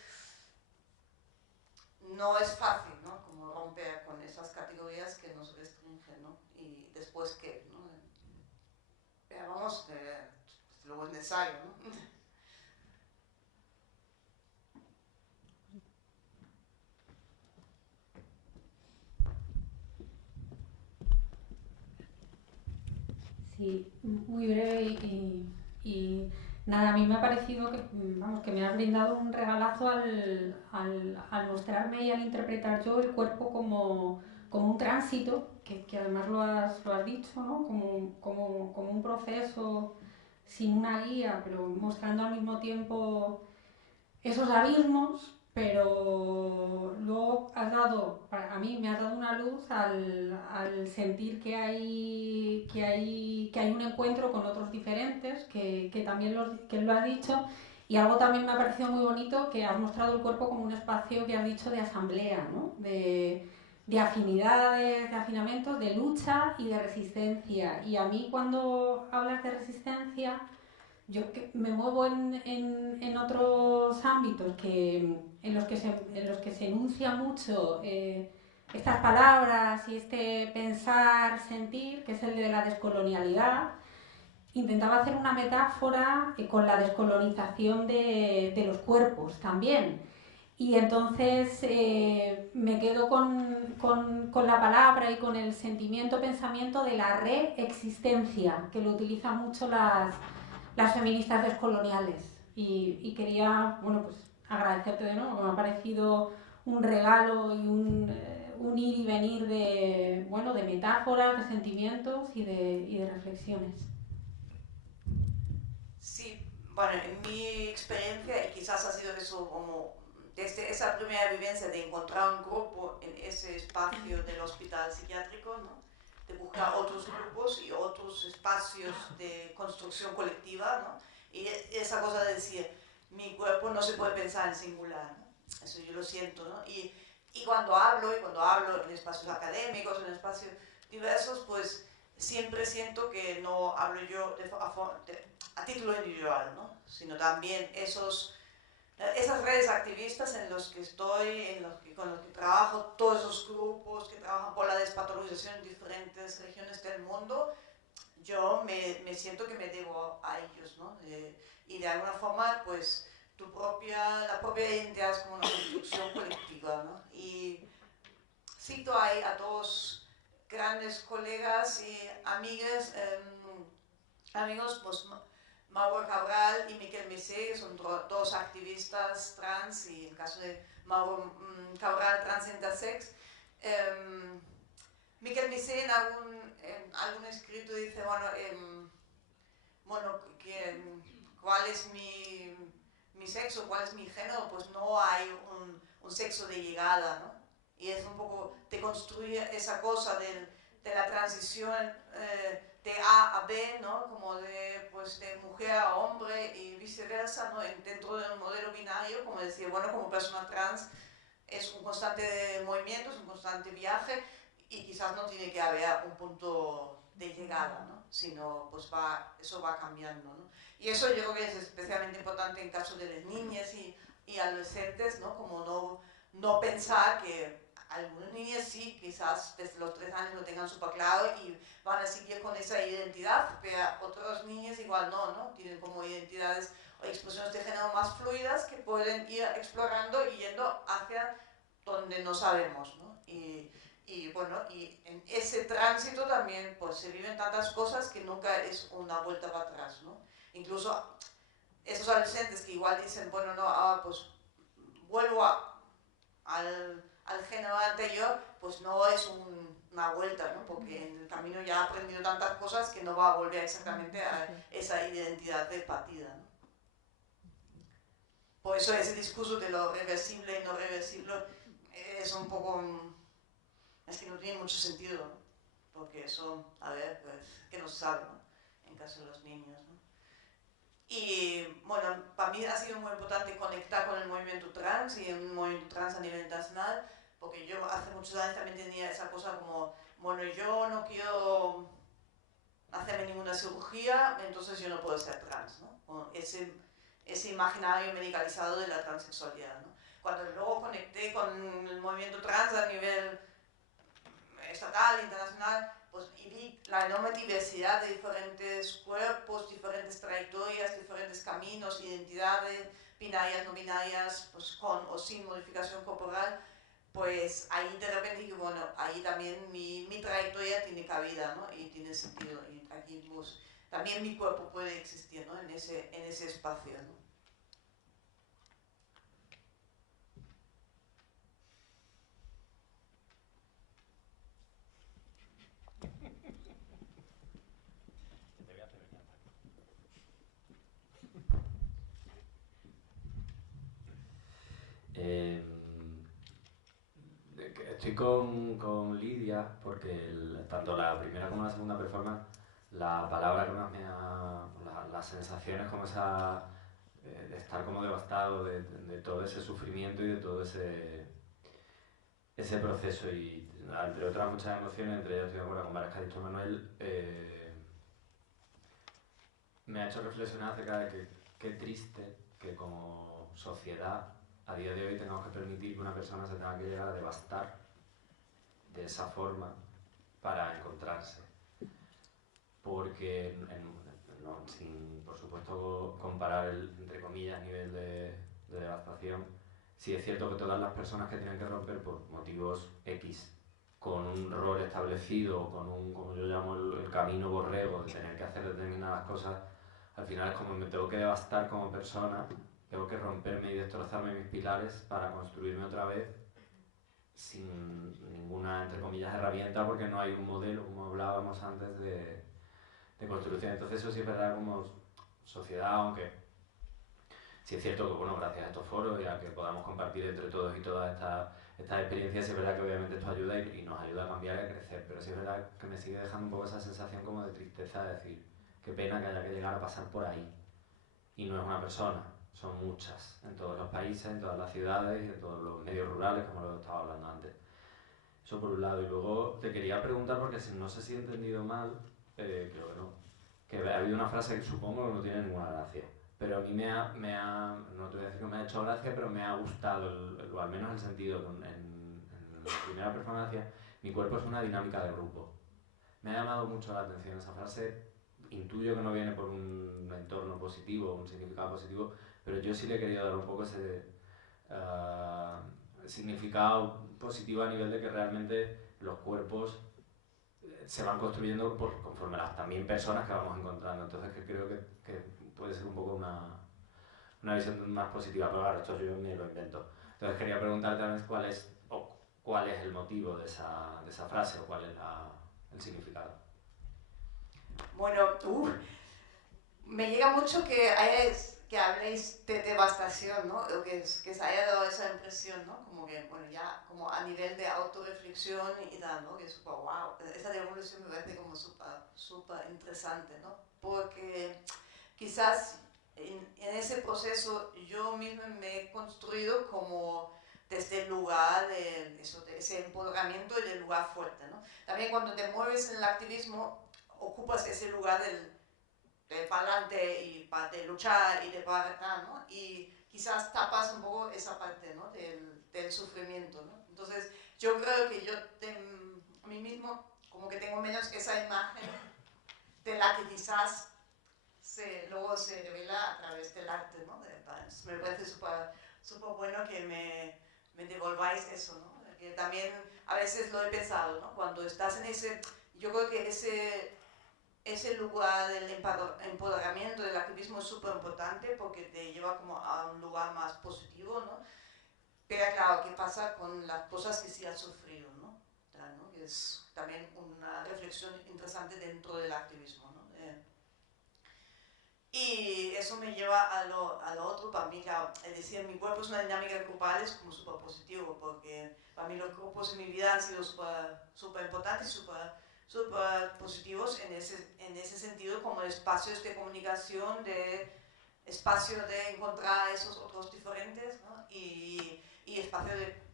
no es fácil, ¿no? Como romper con esas categorías que nos restringen, ¿no? Y después, ¿qué? ¿No? Pero vamos, luego es necesario, ¿no? Sí, muy breve y nada, a mí me ha parecido que, vamos, que me has brindado un regalazo al mostrarme y al interpretar yo el cuerpo como un tránsito, que además lo has dicho, ¿no? Como un proceso sin una guía, pero mostrando al mismo tiempo esos abismos, pero luego a mí me has dado una luz al sentir que hay un encuentro con otros diferentes, que también que lo has dicho, y algo también me ha parecido muy bonito, que has mostrado el cuerpo como un espacio que has dicho de asamblea, ¿no? De afinidades, de afinamientos, de lucha y de resistencia. Y a mí cuando hablas de resistencia, yo que me muevo en otros ámbitos en los que se enuncia mucho estas palabras y este pensar, sentir, que es el de la descolonialidad. Intentaba hacer una metáfora con la descolonización de los cuerpos también. Y entonces me quedo con la palabra y con el sentimiento, pensamiento de la reexistencia, que lo utilizan mucho las feministas descoloniales. Y quería, bueno, pues agradecerte de nuevo, me ha parecido un regalo y un ir y venir de metáforas, de sentimientos y de reflexiones. Sí, bueno, en mi experiencia, y quizás ha sido eso como desde esa primera vivencia de encontrar un grupo en ese espacio del hospital psiquiátrico, ¿no? De buscar otros grupos y otros espacios de construcción colectiva, ¿no? Y esa cosa de decir, mi cuerpo no se puede pensar en singular, ¿no? Eso yo lo siento, ¿no? Y cuando hablo en espacios académicos, en espacios diversos, pues siempre siento que no hablo yo a título individual, ¿no? Sino también esas redes activistas en los que estoy, con los que trabajo, todos esos grupos que trabajan por la despatologización en diferentes regiones del mundo, yo me siento que me debo a ellos, ¿no? Y de alguna forma, pues, la propia identidad es como una construcción colectiva, ¿no? Y cito ahí a dos grandes colegas y amigos, pues, Mauro Cabral y Miquel Missé, que son dos activistas trans, y en el caso de Mauro Cabral, trans intersex. Miquel Missé en algún escrito dice, ¿cuál es mi sexo? ¿Cuál es mi género? Pues no hay un sexo de llegada, ¿no? Y es un poco, te construye esa cosa de la transición de A a B, ¿no? Como de mujer a hombre y viceversa, ¿no? Dentro de un modelo binario, como decir, como persona trans es un constante movimiento, es un constante viaje, y quizás no tiene que haber un punto de llegada, ¿no? Sino pues eso va cambiando, ¿no? Y eso yo creo que es especialmente importante en caso de las niñas y adolescentes, ¿no? Como no pensar que algunas niñas sí, quizás desde los 3 años lo tengan súper claro y van a seguir con esa identidad, pero otras niñas igual no, tienen como identidades o expresiones de género más fluidas que pueden ir explorando y yendo hacia donde no sabemos, ¿no? Y en ese tránsito también pues se viven tantas cosas que nunca es una vuelta para atrás, ¿no? Incluso esos adolescentes que igual dicen, pues vuelvo al género anterior, pues no es una vuelta, ¿no? Porque en el camino ya ha aprendido tantas cosas que no va a volver exactamente a esa identidad de partida, ¿no? Por eso ese discurso de lo reversible y no reversible es un poco, es que no tiene mucho sentido, ¿no? Porque eso, pues, que no se sabe, ¿no? En caso de los niños, ¿no? Y bueno, para mí ha sido muy importante conectar con el movimiento trans y el movimiento trans a nivel internacional, porque yo hace muchos años también tenía esa cosa como, bueno, yo no quiero hacerme ninguna cirugía, entonces yo no puedo ser trans, ¿no? O ese imaginario medicalizado de la transexualidad, ¿no? Cuando luego conecté con el movimiento trans a nivel estatal, internacional, pues y vi la enorme diversidad de diferentes cuerpos, diferentes trayectorias, diferentes caminos, identidades, binarias, no binarias, pues con o sin modificación corporal, pues ahí de repente dije, bueno, ahí también mi trayectoria tiene cabida, ¿no? Y tiene sentido, y aquí pues también mi cuerpo puede existir, ¿no? En ese espacio, ¿no? Estoy con Lidia porque tanto la primera como la segunda performance, la palabra que más me ha... las sensaciones como esa... de estar como devastado de todo ese sufrimiento y de todo ese proceso y entre otras muchas emociones, entre ellas estoy de acuerdo con varias que ha dicho Manuel, me ha hecho reflexionar acerca de que qué triste que como sociedad a día de hoy tengamos que permitir que una persona se tenga que llegar a devastar de esa forma para encontrarse. Porque, sin por supuesto comparar el, entre comillas, nivel de devastación, sí es cierto que todas las personas que tienen que romper por motivos X, con un rol establecido, con un, como yo llamo, el camino borrego de tener que hacer determinadas cosas, al final es como me tengo que devastar como persona, tengo que romperme y destrozarme mis pilares para construirme otra vez sin ninguna, entre comillas, herramienta, porque no hay un modelo, como hablábamos antes, de construcción. Entonces eso sí es verdad como sociedad, aunque sí es cierto que, bueno, gracias a estos foros y a que podamos compartir entre todos y todas estas experiencias, sí es verdad que obviamente esto ayuda y nos ayuda a cambiar y a crecer, pero sí es verdad que me sigue dejando un poco esa sensación como de tristeza, de decir, qué pena que haya que llegar a pasar por ahí. Y no es una persona, son muchas, en todos los países, en todas las ciudades y en todos los medios rurales, como lo estaba hablando antes. Eso por un lado. Y luego te quería preguntar, porque no sé si he entendido mal, creo que no, que ha habido una frase que supongo que no tiene ninguna gracia, pero a mí no te voy a decir que me ha hecho gracia, pero me ha gustado, o al menos el sentido, en la primera performance decía, mi cuerpo es una dinámica de grupo. Me ha llamado mucho la atención esa frase. Intuyo que no viene por un entorno positivo, un significado positivo, pero yo sí le he querido dar un poco ese significado positivo a nivel de que realmente los cuerpos se van construyendo conforme las también personas que vamos encontrando. Entonces que creo que puede ser un poco una visión más positiva, pero claro, esto yo ni lo invento. Entonces quería preguntarte también cuál es el motivo de esa frase o cuál es el significado. Bueno, me llega mucho que habléis de devastación, ¿no? O que se haya dado esa impresión, ¿no? Como que, bueno, ya como a nivel de autorreflexión y tal, ¿no? Que es súper wow. Esa devolución me parece como súper interesante, ¿no? Porque quizás en ese proceso yo misma me he construido como desde el lugar de ese empoderamiento y del lugar fuerte, ¿no? También cuando te mueves en el activismo ocupas ese lugar de pa'lante y de luchar y de para, ¿no? Y quizás tapas un poco esa parte, ¿no? del sufrimiento, ¿no? Entonces yo creo que yo a mí mismo como que tengo menos esa imagen de la que quizás luego se revela a través del arte, ¿no? Me parece súper bueno que me devolváis eso, ¿no? Que también a veces lo he pensado, ¿no? Cuando estás en yo creo que ese lugar del empoderamiento del activismo es súper importante porque te lleva como a un lugar más positivo, ¿no? Pero claro, ¿qué pasa con las cosas que sí has sufrido, ¿no? Que es también una reflexión interesante dentro del activismo, ¿no? Y eso me lleva a lo otro, para mí, claro, es decir, mi cuerpo es una dinámica grupal, es como súper positivo, porque para mí los grupos en mi vida han sido súper importantes, súper positivos en ese sentido, como espacios de comunicación, de espacio de encontrar esos otros diferentes, ¿no? y espacio de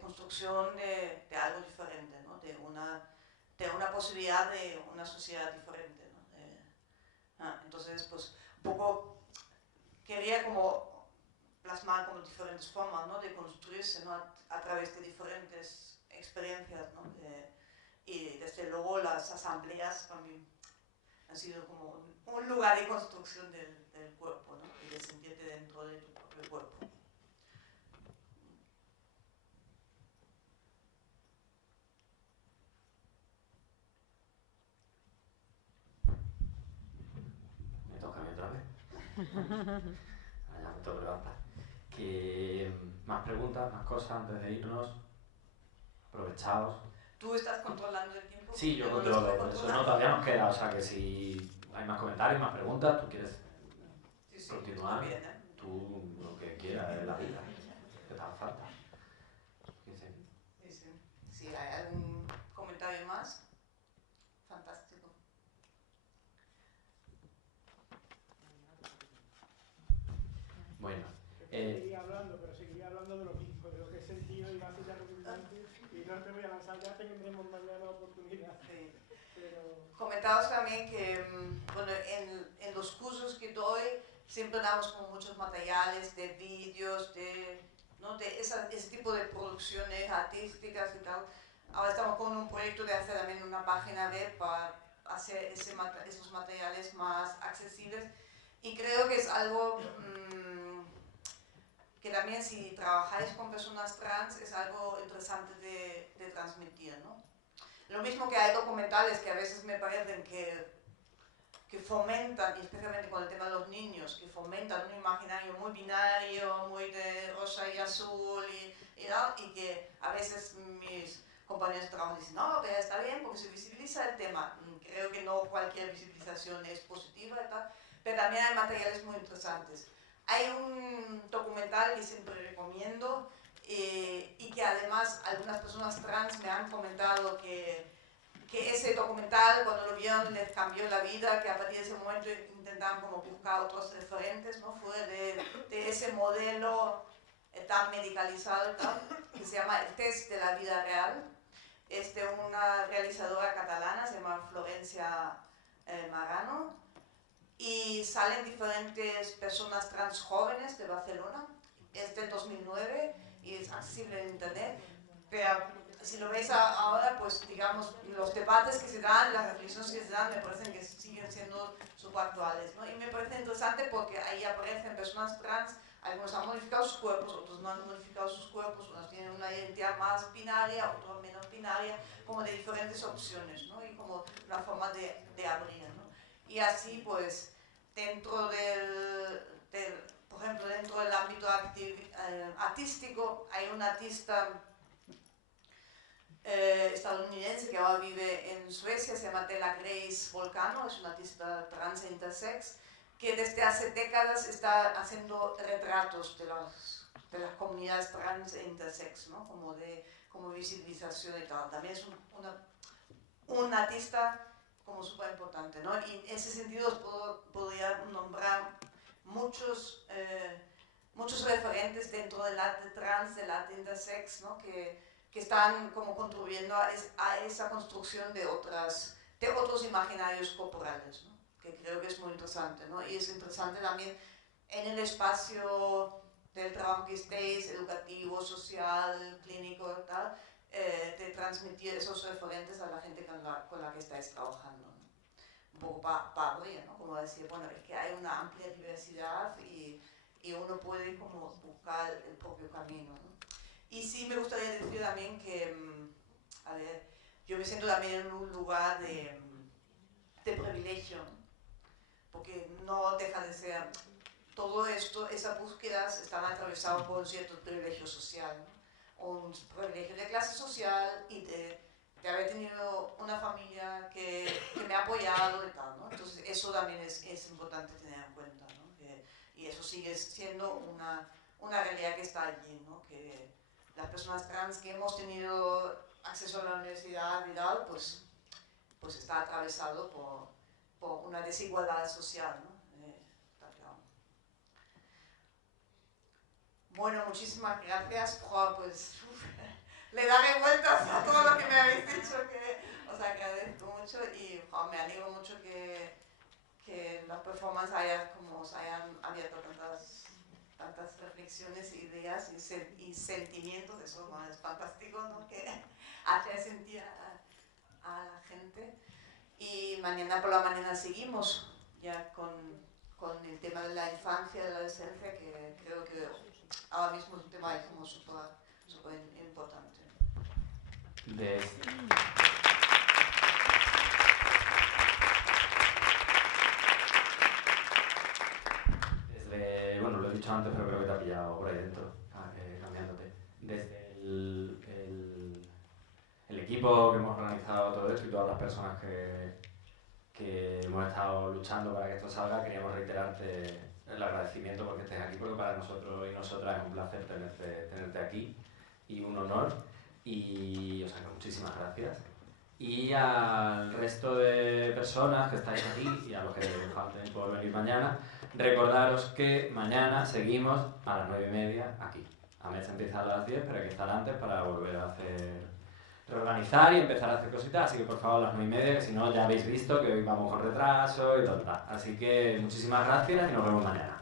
construcción de algo diferente, ¿no? de una posibilidad de una sociedad diferente, ¿no? Entonces, pues, un poco quería como plasmar como diferentes formas, ¿no? de construirse, ¿no? a través de diferentes experiencias, ¿no? Y desde luego las asambleas también han sido como un lugar de construcción del cuerpo, ¿no? Y de sentirte dentro de tu propio cuerpo. Me toca a mí otra vez. Ahora ya me toca levantar. Más preguntas, más cosas antes de irnos. Aprovechaos. ¿Tú estás controlando el tiempo? Sí, yo controlo, por eso no, todavía nos queda, o sea que si hay más comentarios, más preguntas, tú quieres continuar, bien, tú lo que quieras de la vida, que te haga falta. Sí. Si hay algún comentario más, fantástico. Bueno. Seguiría hablando, pero seguiría hablando de lo mismo, de lo que he sentido y va a ser ya redundante y no te voy a lanzar, ya tendremos mañana oportunidad. Sí. Pero... Comentaos también que bueno, en los cursos que doy siempre damos como muchos materiales de vídeos, ¿no? de ese tipo de producciones artísticas y tal. Ahora estamos con un proyecto de hacer también una página web para hacer esos materiales más accesibles y creo que es algo que también si trabajáis con personas trans es algo interesante de transmitir, ¿no? Lo mismo que hay documentales que a veces me parecen que fomentan, y especialmente con el tema de los niños, que fomentan un imaginario muy binario, muy de rosa y azul y que a veces mis compañeros de trabajo dicen, no, pero está bien porque se visibiliza el tema. Creo que no cualquier visibilización es positiva y tal, pero también hay materiales muy interesantes. Hay un documental que siempre recomiendo y que además algunas personas trans me han comentado que ese documental, cuando lo vieron, les cambió la vida, que a partir de ese momento intentaban como buscar otros referentes, ¿no? Fuera de ese modelo tan medicalizado y tal, que se llama El Test de la Vida Real. Es de una realizadora catalana, se llama Florencia Marano, y salen diferentes personas trans jóvenes de Barcelona. Es del 2009 y es accesible en internet, pero si lo veis ahora, pues digamos, los debates que se dan, las reflexiones que se dan, me parecen que siguen siendo súper actuales, ¿no? Y me parece interesante porque ahí aparecen personas trans, algunos han modificado sus cuerpos, otros no han modificado sus cuerpos, unos tienen una identidad más binaria, otros menos binaria, como de diferentes opciones, ¿no? Y como una forma de abrir, ¿no? Y así, pues, dentro por ejemplo, dentro del ámbito artístico, hay un artista estadounidense que ahora vive en Suecia, se llama Della Grace Volcano, es una artista trans e intersex, que desde hace décadas está haciendo retratos de las comunidades trans e intersex, ¿no? como visibilización y tal. También es un artista como súper importante, ¿no? Y en ese sentido os podría nombrar muchos referentes dentro del arte trans, del arte intersex, ¿no? que están como contribuyendo a esa construcción de otros imaginarios corporales, ¿no? Que creo que es muy interesante, ¿no? Y es interesante también en el espacio del trabajo que estéis, educativo, social, clínico y tal, de transmitir esos referentes a la gente con la que estáis trabajando, ¿no? Un poco para abrir, ¿no? Como decir, bueno, es que hay una amplia diversidad y uno puede como buscar el propio camino, ¿no? Y sí me gustaría decir también que, a ver, yo me siento también en un lugar de privilegio, ¿no? Porque no deja de ser, todo esto, esas búsquedas están atravesadas por un cierto privilegio social, ¿no? Un privilegio de clase social y de haber tenido una familia que me ha apoyado y tal, ¿no? Entonces eso también es importante tener en cuenta, ¿no? Y eso sigue siendo una realidad que está allí, ¿no? Que las personas trans que hemos tenido acceso a la universidad y tal, pues está atravesado por una desigualdad social, ¿no? Bueno, muchísimas gracias. Jo, pues le daré vueltas a todo lo que me habéis dicho, que os agradezco mucho y me alegro mucho que las performances os hayan abierto tantas reflexiones, ideas y sentimientos. Eso es fantástico, ¿no? Que hace sentir a la gente. Y mañana por la mañana seguimos ya con el tema de la infancia, de la adolescencia, que creo que ahora mismo es un tema como súper importante. Bueno, lo he dicho antes, pero creo que te ha pillado por ahí dentro, cambiándote. Desde el equipo que hemos organizado todo esto y todas las personas que hemos estado luchando para que esto salga, queríamos reiterarte el agradecimiento porque estés aquí, porque para nosotros y nosotras es un placer tenerte aquí y un honor. Y os hago muchísimas gracias. Y al resto de personas que estáis aquí y a los que falten por venir mañana, recordaros que mañana seguimos a las 9:30 aquí. La mesa empieza a las 10, pero hay que estar antes para volver a reorganizar y empezar a hacer cositas. Así que por favor a las 9:30, que si no ya habéis visto que hoy vamos con retraso y tal. Así que muchísimas gracias y nos vemos mañana.